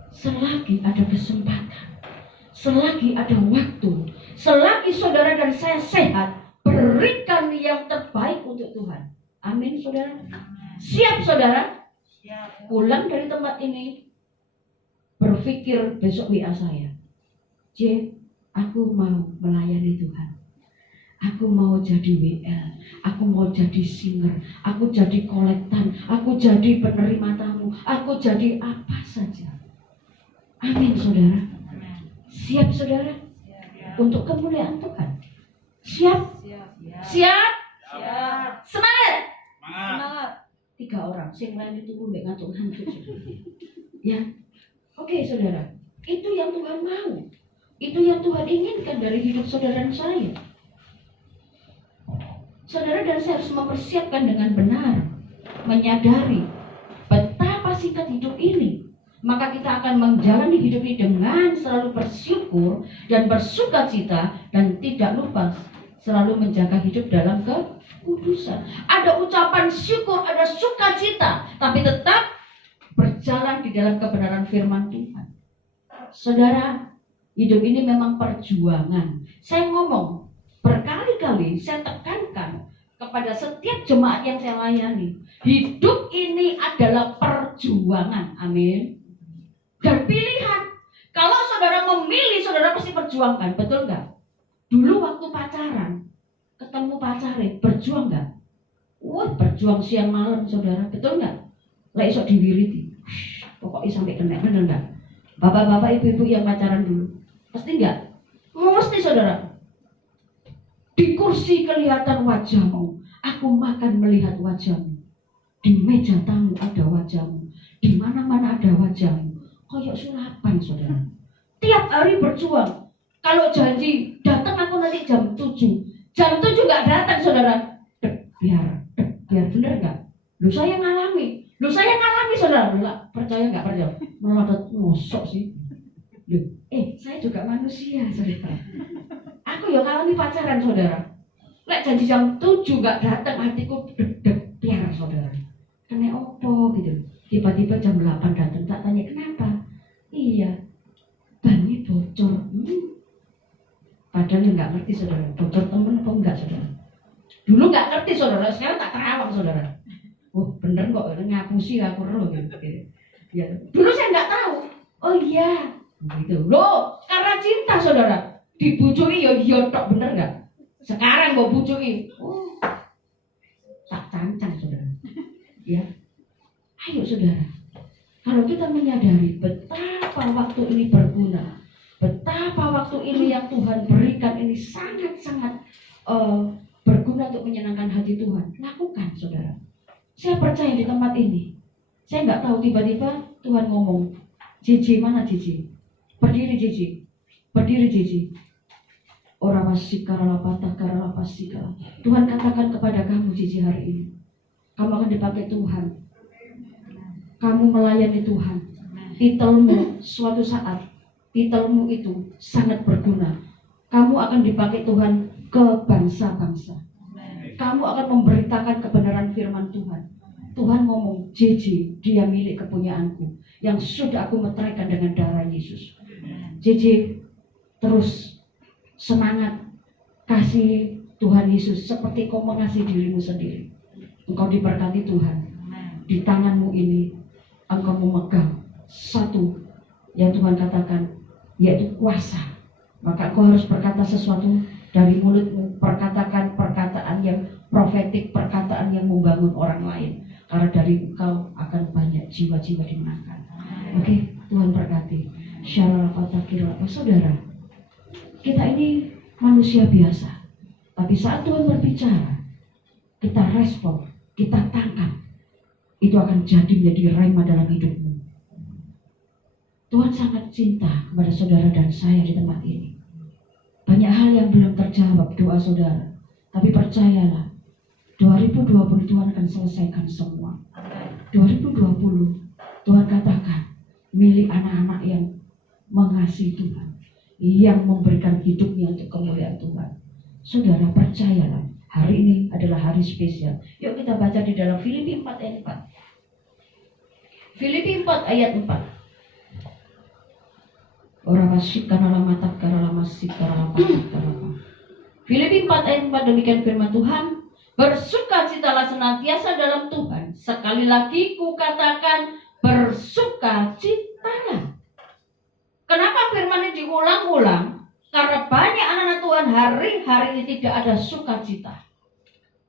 Selagi ada kesempatan, selagi ada waktu, selagi saudara dan saya sehat, berikan yang terbaik untuk Tuhan. Amin saudara. Siap saudara? Pulang dari tempat ini, berpikir besok WA saya. Aku mau melayani Tuhan. Aku mau jadi WL, aku mau jadi singer, aku jadi kolektan, aku jadi penerima tamu, aku jadi apa saja. Amin saudara. Siap saudara? Untuk kemuliaan Tuhan. Siap? Siap? Semangat? Semangat. 3 orang, sing lain itu mbek ngantuk-ngantuk. Ya. Oke saudara, itu yang Tuhan mau. Itu yang Tuhan inginkan dari hidup saudara dan saya. Saudara dan saya harus mempersiapkan dengan benar, menyadari betapa singkat hidup ini. Maka kita akan menjalani hidup ini dengan selalu bersyukur dan bersukacita, dan tidak lupa selalu menjaga hidup dalam kekudusan. Ada ucapan syukur, ada sukacita, tapi tetap berjalan di dalam kebenaran firman Tuhan. Saudara, hidup ini memang perjuangan. Saya ngomong berkali-kali, saya tekankan kepada setiap jemaat yang saya layani, hidup ini adalah perjuangan. Amin. Dan pilihan. Kalau saudara memilih, saudara pasti perjuangkan. Betul nggak? Dulu waktu pacaran, ketemu pacarnya, berjuang nggak? Wah, berjuang siang malam saudara. Betul nggak? Lah isok diwiriti. Pokoknya sampai kena. Bener nggak? Bapak-bapak, ibu-ibu yang pacaran dulu, pasti nggak? Mesti saudara. Di kursi kelihatan wajahmu, aku makan melihat wajahmu. Di meja tamu ada wajahmu, di mana-mana ada wajahmu. Koyok surapan saudara. Tiap hari berjuang. Kalau janji datang aku nanti jam 7, jam 7 nggak datang saudara. Biar bener nggak? Lu saya ngalami saudara. Lu percaya nggak percaya? Melodot ngosok sih. Saya juga manusia saudara. Aku ya ngalami pacaran saudara. Lek janji jam 7 nggak datang, hatiku deg-deg biar saudara. Kena opo gitu. Tiba-tiba jam 8 datang, tak tanya kenapa. Iya, bannya bocor. Padahal nggak ngerti saudara, bocor temen apa enggak saudara. Dulu nggak ngerti saudara, sekarang tak terawang saudara. Oh bener kok, ngapusi aku roh gitu. Ya, dulu saya nggak tahu. Oh iya, gitu. Loh, karena cinta saudara, dibujui ya tok, bener nggak? Sekarang mau bujui, tak cancang saudara. Ya, ayo saudara. Kalau kita menyadari betapa waktu ini berguna, betapa waktu ini yang Tuhan berikan ini sangat-sangat berguna untuk menyenangkan hati Tuhan, lakukan saudara. Saya percaya di tempat ini. Saya nggak tahu, tiba-tiba Tuhan ngomong, Cici mana Cici? Berdiri Cici, berdiri Cici. Orang wasikara lapatah kara lapasikara. Tuhan katakan kepada kamu Cici hari ini, kamu akan dipakai Tuhan. Kamu melayani Tuhan. Titelmu suatu saat, titelmu itu sangat berguna. Kamu akan dipakai Tuhan ke bangsa-bangsa. Kamu akan memberitakan kebenaran firman Tuhan. Tuhan ngomong, JJ, dia milik kepunyaanku yang sudah aku meteraikan dengan darah Yesus. JJ, terus semangat, kasih Tuhan Yesus seperti kau mengasihi dirimu sendiri. Engkau diberkati Tuhan. Di tanganmu ini engkau memegang satu yang Tuhan katakan, yaitu kuasa. Maka engkau harus berkata sesuatu dari mulutmu, perkatakan perkataan yang profetik, perkataan yang membangun orang lain. Karena dari engkau akan banyak jiwa-jiwa dimenangkan. Oke, Tuhan berkati. Saudara, kita ini manusia biasa. Tapi saat Tuhan berbicara, kita respon, kita tangkap. Itu akan jadi menjadi rema dalam hidupmu. Tuhan sangat cinta kepada saudara dan saya di tempat ini. Banyak hal yang belum terjawab doa saudara. Tapi percayalah, 2020 Tuhan akan selesaikan semua. 2020 Tuhan katakan milik anak-anak yang mengasihi Tuhan, yang memberikan hidupnya untuk kemuliaan Tuhan. Saudara percayalah, hari ini adalah hari spesial. Yuk kita baca di dalam Filipi 4 ayat 4. Filipi 4 ayat 4. Orang masih karena lama masih karena lama. Filipi 4 ayat 4 demikian firman Tuhan. Bersukacitalah senantiasa dalam Tuhan. Sekali lagi kukatakan bersukacitalah. Kenapa firman ini diulang-ulang? Karena banyak anak-anak Tuhan hari-hari ini tidak ada sukacita.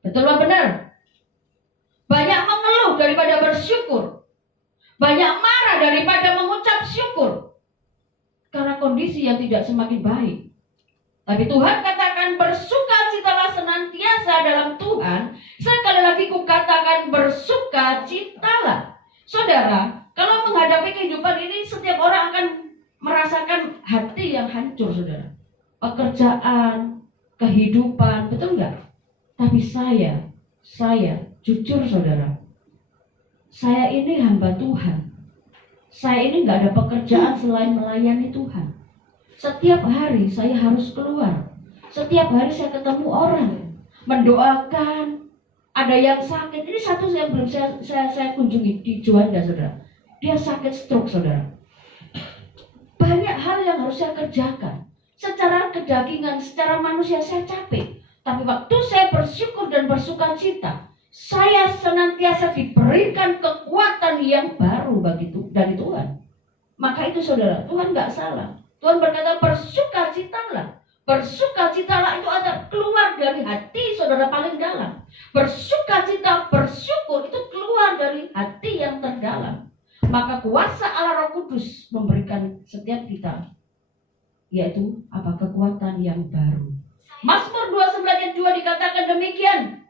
Betul apa benar? Banyak mengeluh daripada bersyukur. Banyak marah daripada mengucap syukur. Karena kondisi yang tidak semakin baik. Tapi Tuhan katakan bersukacitalah senantiasa dalam Tuhan. Sekali lagi kukatakan bersukacitalah. Saudara, kalau menghadapi kehidupan ini, setiap orang akan merasakan hati yang hancur, saudara. pekerjaan, kehidupan, betul nggak? Tapi saya jujur saudara, saya ini hamba Tuhan. Saya ini nggak ada pekerjaan selain melayani Tuhan. Setiap hari saya harus keluar. Setiap hari saya ketemu orang, mendoakan. Ada yang sakit. Ini satu yang belum saya kunjungi di Juanda, saudara. Dia sakit stroke, saudara. Banyak hal yang harus saya kerjakan. Secara kedagingan, secara manusia saya capek. Tapi waktu saya bersyukur dan bersuka cita, saya senantiasa diberikan kekuatan yang baru dari Tuhan. Maka itu saudara, Tuhan nggak salah. Tuhan berkata bersukacitalah. Bersukacitalah itu ada keluar dari hati saudara paling dalam. Bersukacita, bersyukur itu keluar dari hati yang terdalam. Maka kuasa Allah Roh Kudus memberikan setiap kita, yaitu apa? Kekuatan yang baru. Mazmur 29 ayat 2 dikatakan demikian.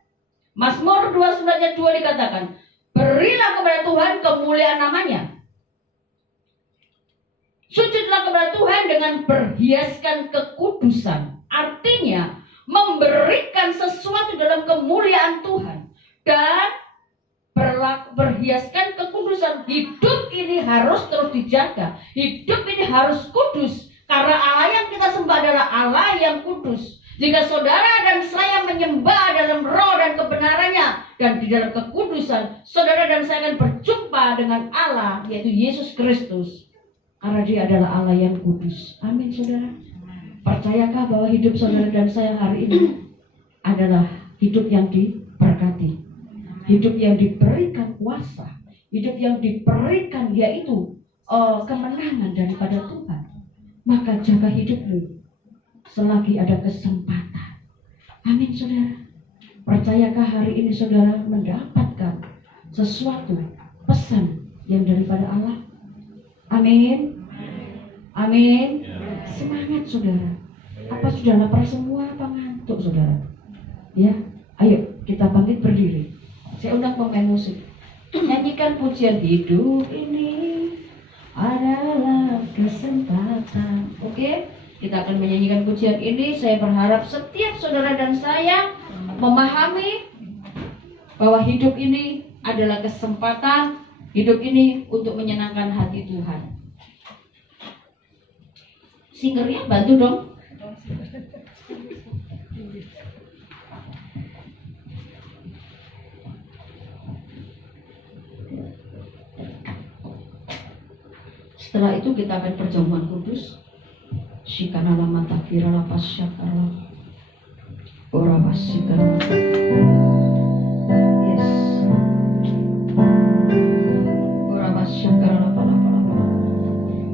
Mazmur 29 ayat 2 dikatakan, berilah kepada Tuhan kemuliaan namanya. Sujudlah kepada Tuhan dengan berhiaskan kekudusan. Artinya memberikan sesuatu dalam kemuliaan Tuhan. Dan berhiaskan kekudusan. Hidup ini harus terus dijaga. Hidup ini harus kudus. Karena Allah yang kita sembah adalah Allah yang kudus. Jika saudara dan saya menyembah dalam roh dan kebenarannya dan di dalam kekudusan, saudara dan saya akan berjumpa dengan Allah, yaitu Yesus Kristus. Karena dia adalah Allah yang kudus. Amin saudara. Percayakah bahwa hidup saudara dan saya hari ini adalah hidup yang diberkati, hidup yang diberikan kuasa, hidup yang diberikan yaitu kemenangan daripada Tuhan. Maka jaga hidupmu selagi ada kesempatan. Amin saudara. Percayakah hari ini saudara mendapatkan sesuatu pesan yang daripada Allah? Amin. Amin. Semangat saudara. Apa sudah lapar semua? Apa ngantuk saudara? Ya, ayo kita bangkit berdiri. Saya undang pemain musik. Nyanyikan pujian hidup ini adalah kesempatan. Oke, kita akan menyanyikan pujian ini. Saya berharap setiap saudara dan saya memahami bahwa hidup ini adalah kesempatan. Hidup ini untuk menyenangkan hati Tuhan. Singernya bantu dong. Setelah itu kita akan perjamuan kudus. Shikana lama takira lapas syakara. Ora wasikara.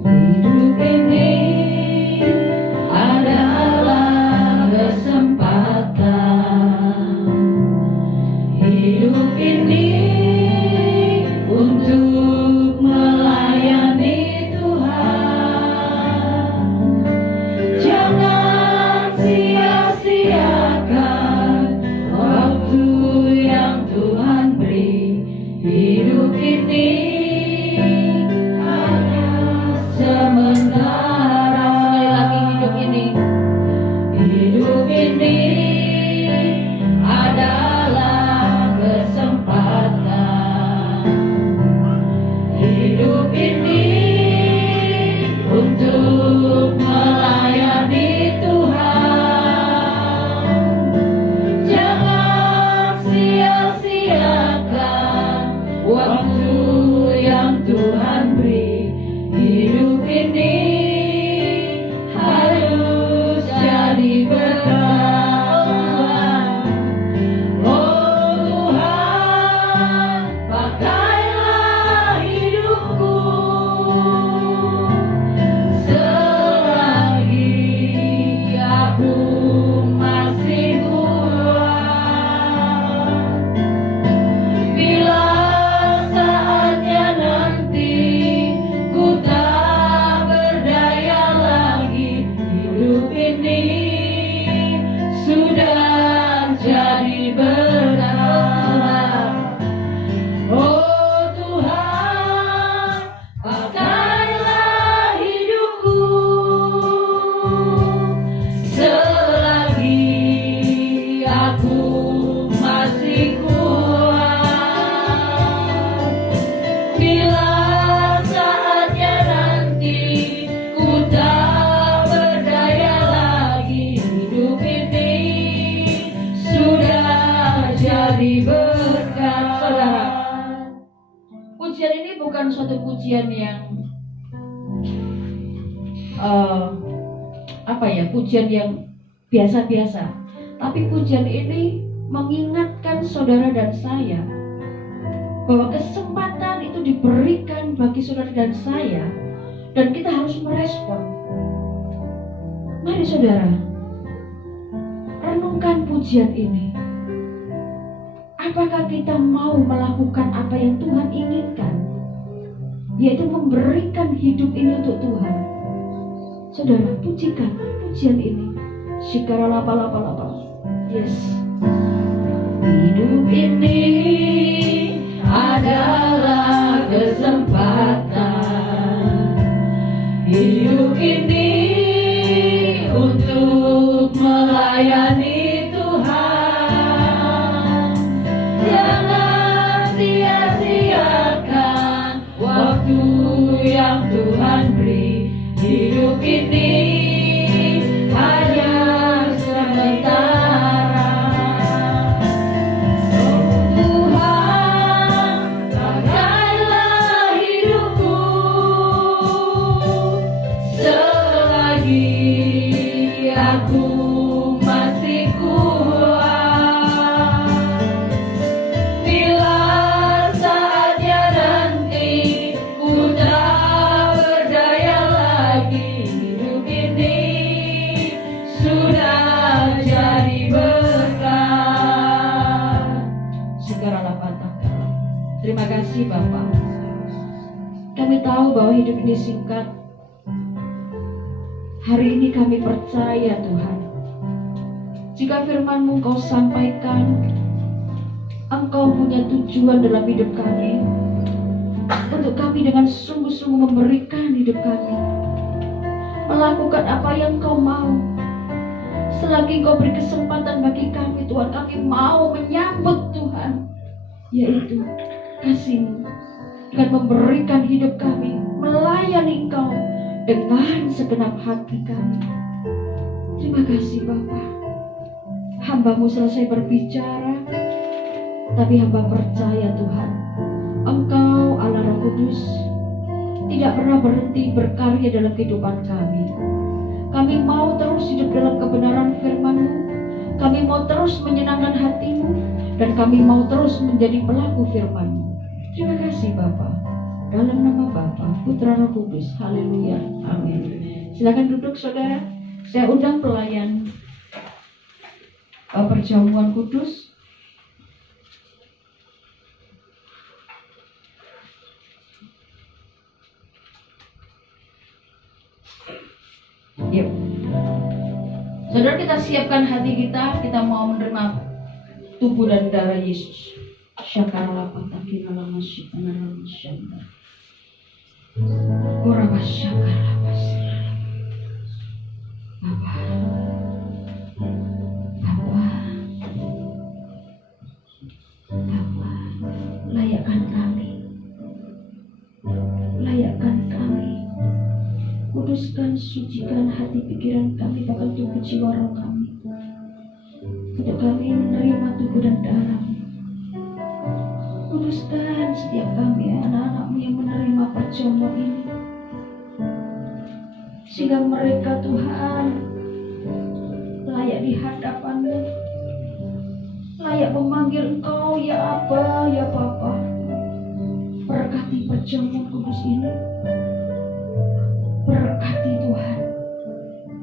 Hidup ini adalah kesempatan. Hidup ini untuk melayani Tuhan. Jangan sia-siakan waktu yang Tuhan beri. Hidup ini sementara. Sekali lagi, hidup ini adalah kesempatan. jadi berkat. Saudara, pujian ini bukan suatu pujian yang pujian yang biasa-biasa, tapi pujian ini mengingatkan saudara dan saya bahwa kesempatan itu diberikan bagi saudara dan saya, dan kita harus merespon. Mari saudara, renungkan pujian ini. Apakah kita mau melakukan apa yang Tuhan inginkan, yaitu memberikan hidup ini untuk Tuhan? Saudara, pujikan pujian ini. Shikara lapa lapa lapa. Yes. Hidup ini adalah kesempatan. Hidup ini untuk melayani Tuhan. Jangan sia-siakan waktu yang Tuhan beri. Hidup ini hanya sementara. Oh Tuhan, pakailah hidupku selagi aku masih kuat. Bila saatnya nanti ku tak berdaya lagi, hidup ini sudah jadi berkat. Shikara lapa lapa. Terima kasih Bapak. Kami tahu bahwa hidup ini singkat. Hari ini kami percaya Tuhan, jika firman-Mu Engkau sampaikan, Engkau punya tujuan dalam hidup kami, untuk kami dengan sungguh-sungguh memberikan hidup kami, melakukan apa yang Engkau mau. Selagi Engkau beri kesempatan bagi kami Tuhan, kami mau menyambut Tuhan, yaitu kasih-Mu, dengan memberikan hidup kami, melayani Engkau dengan segenap hati kami. Terima kasih Bapa. Hamba-Mu selesai berbicara, tapi hamba percaya Tuhan, Engkau Allah Roh Kudus tidak pernah berhenti berkarya dalam kehidupan kami. Kami mau terus hidup dalam kebenaran firman-Mu. Kami mau terus menyenangkan hati-Mu, dan kami mau terus menjadi pelaku firman-Mu. Terima kasih Bapa. Dalam nama Bapa, Putra, Roh Kudus. Haleluya. Amin. Silakan duduk saudara. Saya undang pelayan perjamuan kudus. Yuk. Saudara, kita siapkan hati kita mau menerima tubuh dan darah Yesus. Syakara patakina lama syakana lama syanda. Koraba syakara pasir. Bapa, layakkan kami, kuduskan, sucikan hati pikiran kami, bahkan tubuh jiwa roh kami, untuk kami menerima tubuh dan darah. Kuduskan setiap kami, anak-anak-Mu yang menerima perjamuan ini, sehingga mereka Tuhan layak di hadapan-Mu, layak memanggil Engkau ya Aba, ya Bapa. Berkati perjamuan kudus ini, berkati Tuhan,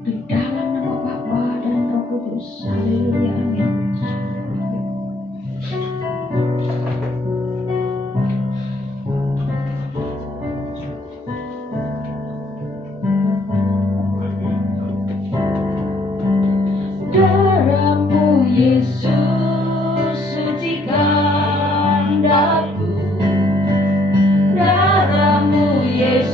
di dalam nama Bapa dan Roh Kudus. Haleluya, amin. Darah-Mu Yesus sucikan daku, darah-Mu Yesus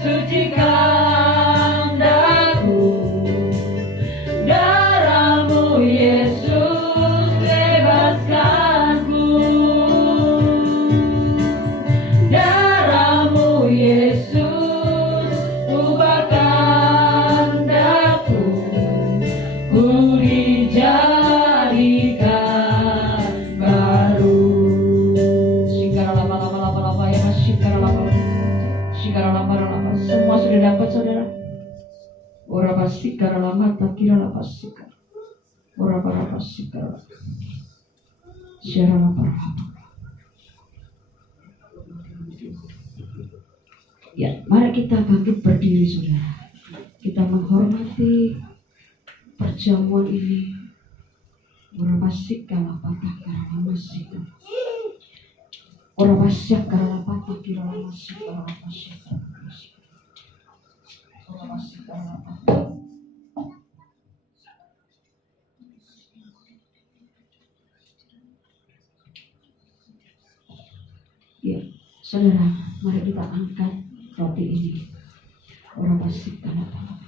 sucikan daku, darahmu Yesus bebaskanku, darahmu Yesus ubahkan daku, ku dijadikan baru. Semua sudah dapat saudara. Ora pasti karena mata kira la pasti kar. Ora para pasti kar. Siara la para. Ya, mari kita bangkit berdiri saudara. Kita menghormati perjamuan ini. Ora pasti kala patah karena masih. Ora pasti karena patah kira la masih karena masih. Ya, saudara, mari kita angkat roti ini. Orang pasti apa?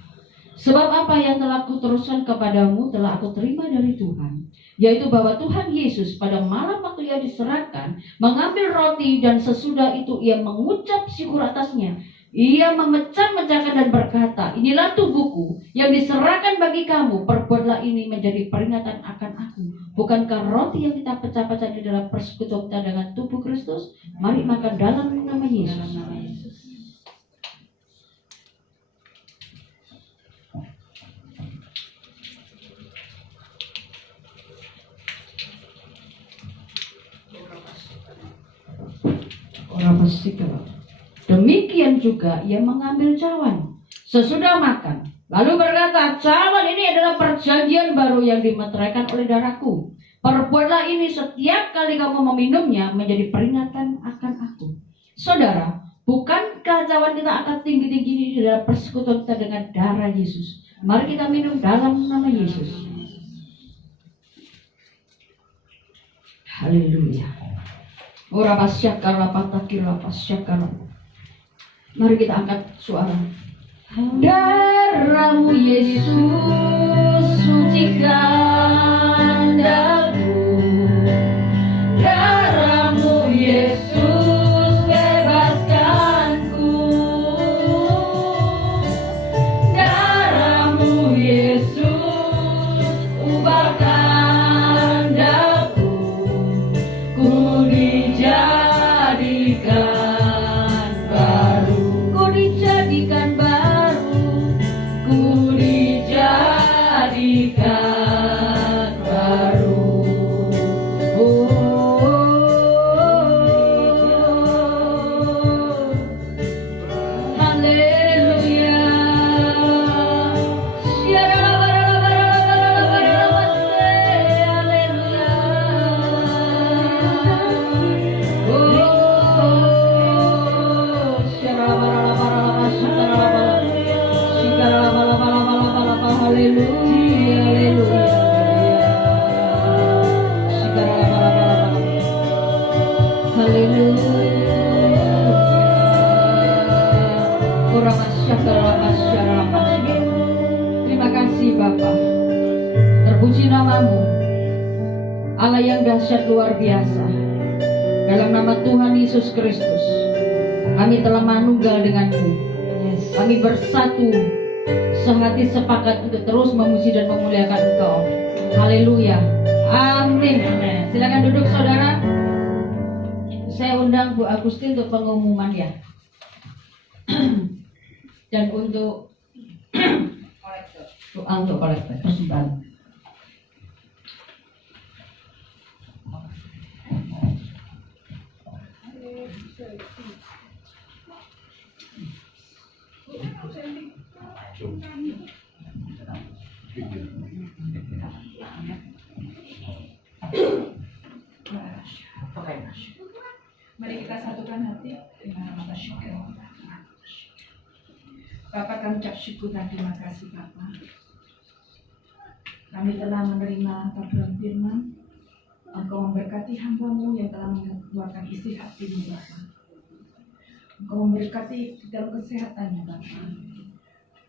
Sebab apa yang telah kuteruskan kepadamu telah aku terima dari Tuhan, yaitu bahwa Tuhan Yesus pada malam waktu ia diserahkan mengambil roti dan sesudah itu ia mengucap syukur atasnya. Ia memecah-mecahkan dan berkata, inilah tubuhku yang diserahkan bagi kamu. Perbuatlah ini menjadi peringatan akan aku. Bukankah roti yang kita pecah-pecah di dalam persekutuan kita dengan tubuh Kristus? Mari makan dalam nama Yesus. Orang pasti kalau demikian juga ia mengambil cawan sesudah makan, lalu berkata, cawan ini adalah perjanjian baru yang dimeteraikan oleh darahku. Perbuatlah ini setiap kali kamu meminumnya menjadi peringatan akan aku. Saudara, bukankah cawan kita akan tinggi-tinggi di dalam persekutuan kita dengan darah Yesus? Mari kita minum dalam nama Yesus. Haleluya. Ora pasyakara patakira pasyakara. Mari kita angkat suara. Darahmu Yesus sucikan daku, darahmu Yesus bebaskanku, darahmu Yesus ubahkan daku, ku dijadikan Terima kasih Bapa. Terpuji namamu, Allah yang dahsyat luar biasa. Dalam nama Tuhan Yesus Kristus, kami telah manunggal denganmu. Kami bersatu sehati sepakat untuk terus memuji dan memuliakan Engkau. Haleluya. Amin. Silakan duduk saudara. Saya undang Bu Agustin untuk pengumuman ya. Dan untuk doa untuk kolektor persembahan. Mari kita satukan hati dengan mata syukur. Bapak, kami ucap syukur dan terima kasih Bapak. Kami telah menerima kabar firman. Engkau memberkati hamba-Mu yang telah mengeluarkan isi hati-Mu Bapak. Engkau memberkati di dalam kesehatannya Bapa.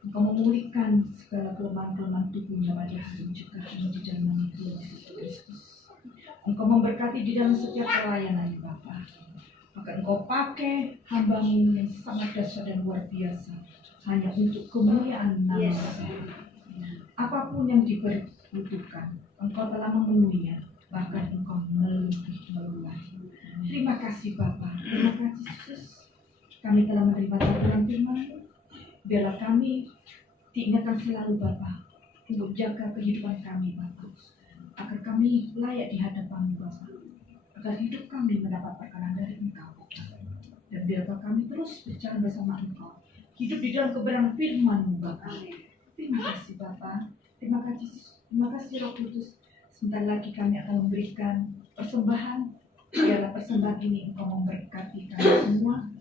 Engkau memulihkan segala kelemahan-kelemahan tubuhnya pada hari menciptakan di dalam nama Tuhan Yesus Kristus. Engkau memberkati di dalam setiap pelayanan Bapa. Maka engkau pakai hamba-Mu yang sangat dahsyat dan luar biasa hanya untuk kemuliaan nama Tuhan. Apapun yang dibutuhkan, engkau telah memenuhinya, bahkan engkau melebihi meluas. Terima kasih Bapa, terima kasih Yesus. Kami telah menerima taburan firman-Mu. Biarlah kami diingatkan selalu Bapa untuk jaga kehidupan kami Bapa, agar kami layak di hadapan-Mu Bapa, agar hidup kami mendapat perkenan dari Engkau. Dan biarlah kami terus berjalan bersama Engkau, hidup di dalam kebenaran firman-Mu Bapa. Terima kasih Bapa, terima kasih Roh Kudus. Sebentar lagi kami akan memberikan persembahan. Biarlah persembahan ini Engkau memberkati kami semua.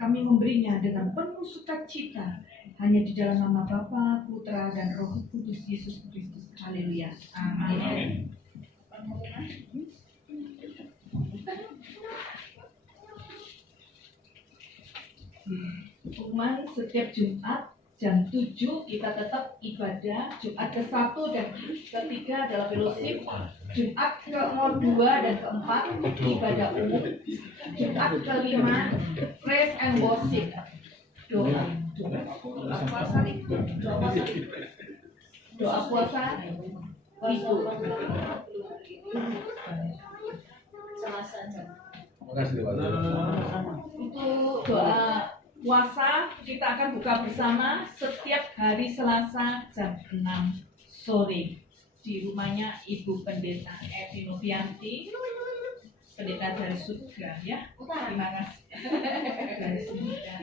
Kami memberinya dengan penuh sukacita hanya di dalam nama Bapa, Putra, dan Roh Kudus Yesus Kristus. Haleluya. Amin. Pengumuman setiap Jumat jam 7 kita tetap ibadah. Jumat ke-1 dan ke-3 adalah fellowship. Jumat ke-2 dan ke-4 ibadah umum. Jumat ke-5 praise and worship. Doa puasa. Doa puasa itu. Itu doa puasa kita akan buka bersama setiap hari Selasa jam 6 sore di rumahnya Ibu Pendeta Evi Novianti, pendeta dari surga ya. Terima kasih. Dari surga.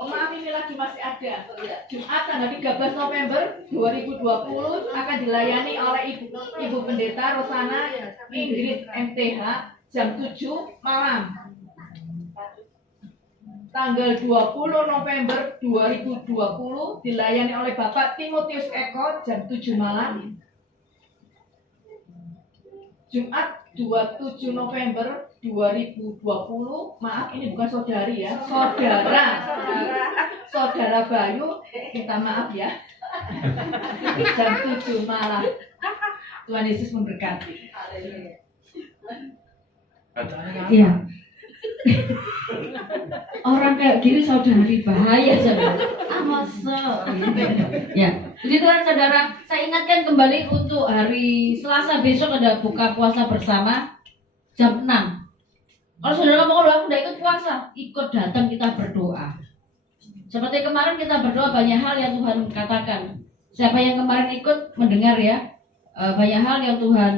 Oh maaf, ini lagi masih ada. Jumat tanggal 13 November 2020 akan dilayani oleh Ibu Pendeta Rosana Ingrid MTH jam 7 malam. Tanggal 20 November 2020 dilayani oleh Bapak Timotius Eko jam 7 malam. Jumat 27 November 2020, maaf ini bukan saudari ya, saudara Bayu, minta maaf ya. Jam 7 malam. Tuhan Yesus memberkati. Iya. Orang kayak gini saudari bahaya saudara. Masa. Ya, begitu kan saudara. Saya ingatkan kembali untuk hari Selasa besok ada buka puasa bersama jam 6. Kalau saudara mau aku udah ikut puasa, ikut datang kita berdoa. Seperti kemarin kita berdoa banyak hal yang Tuhan katakan. Siapa yang kemarin ikut mendengar ya, banyak hal yang Tuhan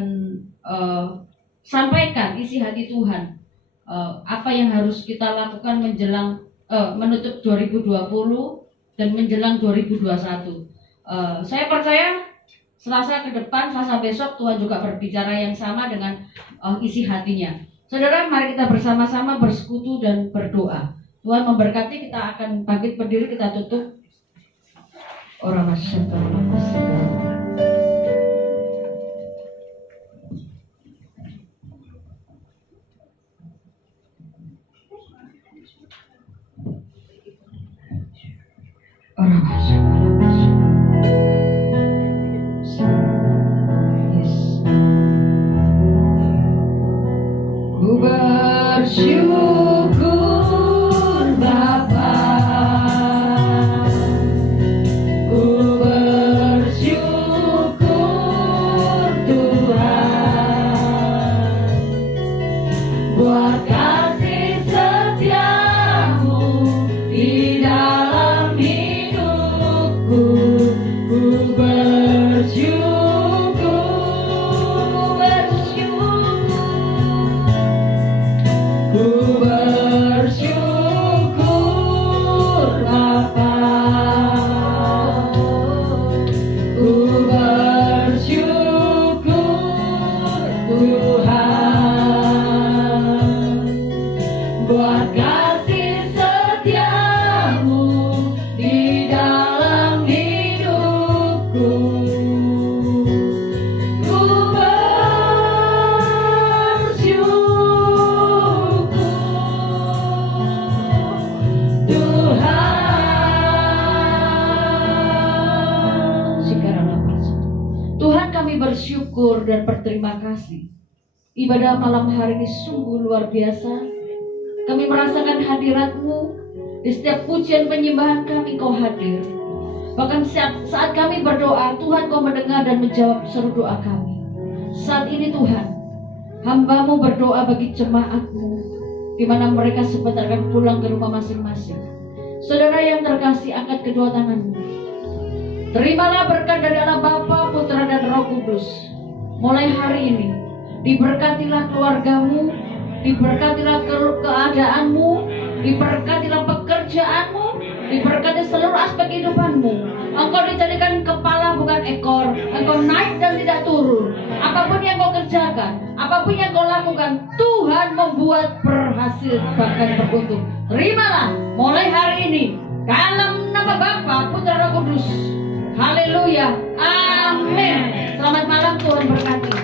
sampaikan isi hati Tuhan. Apa yang harus kita lakukan menjelang menutup 2020 dan menjelang 2021. Saya percaya Selasa ke depan, Selasa besok Tuhan juga berbicara yang sama dengan isi hatinya. Saudara, mari kita bersama-sama bersekutu dan berdoa. Tuhan memberkati, kita akan bangkit berdiri, kita tutup. Orang Ku bersyukur Bapa, ku bersyukur bersyukur dan berterima kasih. Ibadah malam hari ini sungguh luar biasa. Kami merasakan hadirat-Mu. Di setiap pujian penyembahan kami Kau hadir. Bahkan saat kami berdoa, Tuhan Kau mendengar dan menjawab seluruh doa kami. Saat ini Tuhan, hamba-Mu berdoa bagi jemaat-Mu, di mana mereka sebentar akan pulang ke rumah masing-masing. Saudara yang terkasih, angkat kedua tanganmu. Terimalah berkat dari Allah Bapa, Putra dan Roh Kudus. Mulai hari ini, diberkatilah keluargamu, diberkatilah keadaanmu, diberkatilah pekerjaanmu, diberkati seluruh aspek kehidupanmu. Engkau dijadikan kepala bukan ekor. Engkau naik dan tidak turun. Apapun yang kau kerjakan, apapun yang kau lakukan, Tuhan membuat berhasil bahkan beruntung. Terimalah mulai hari ini dalam nama Bapa, Putra, Roh Kudus. Haleluya. Amin. Selamat malam, Tuhan berkati.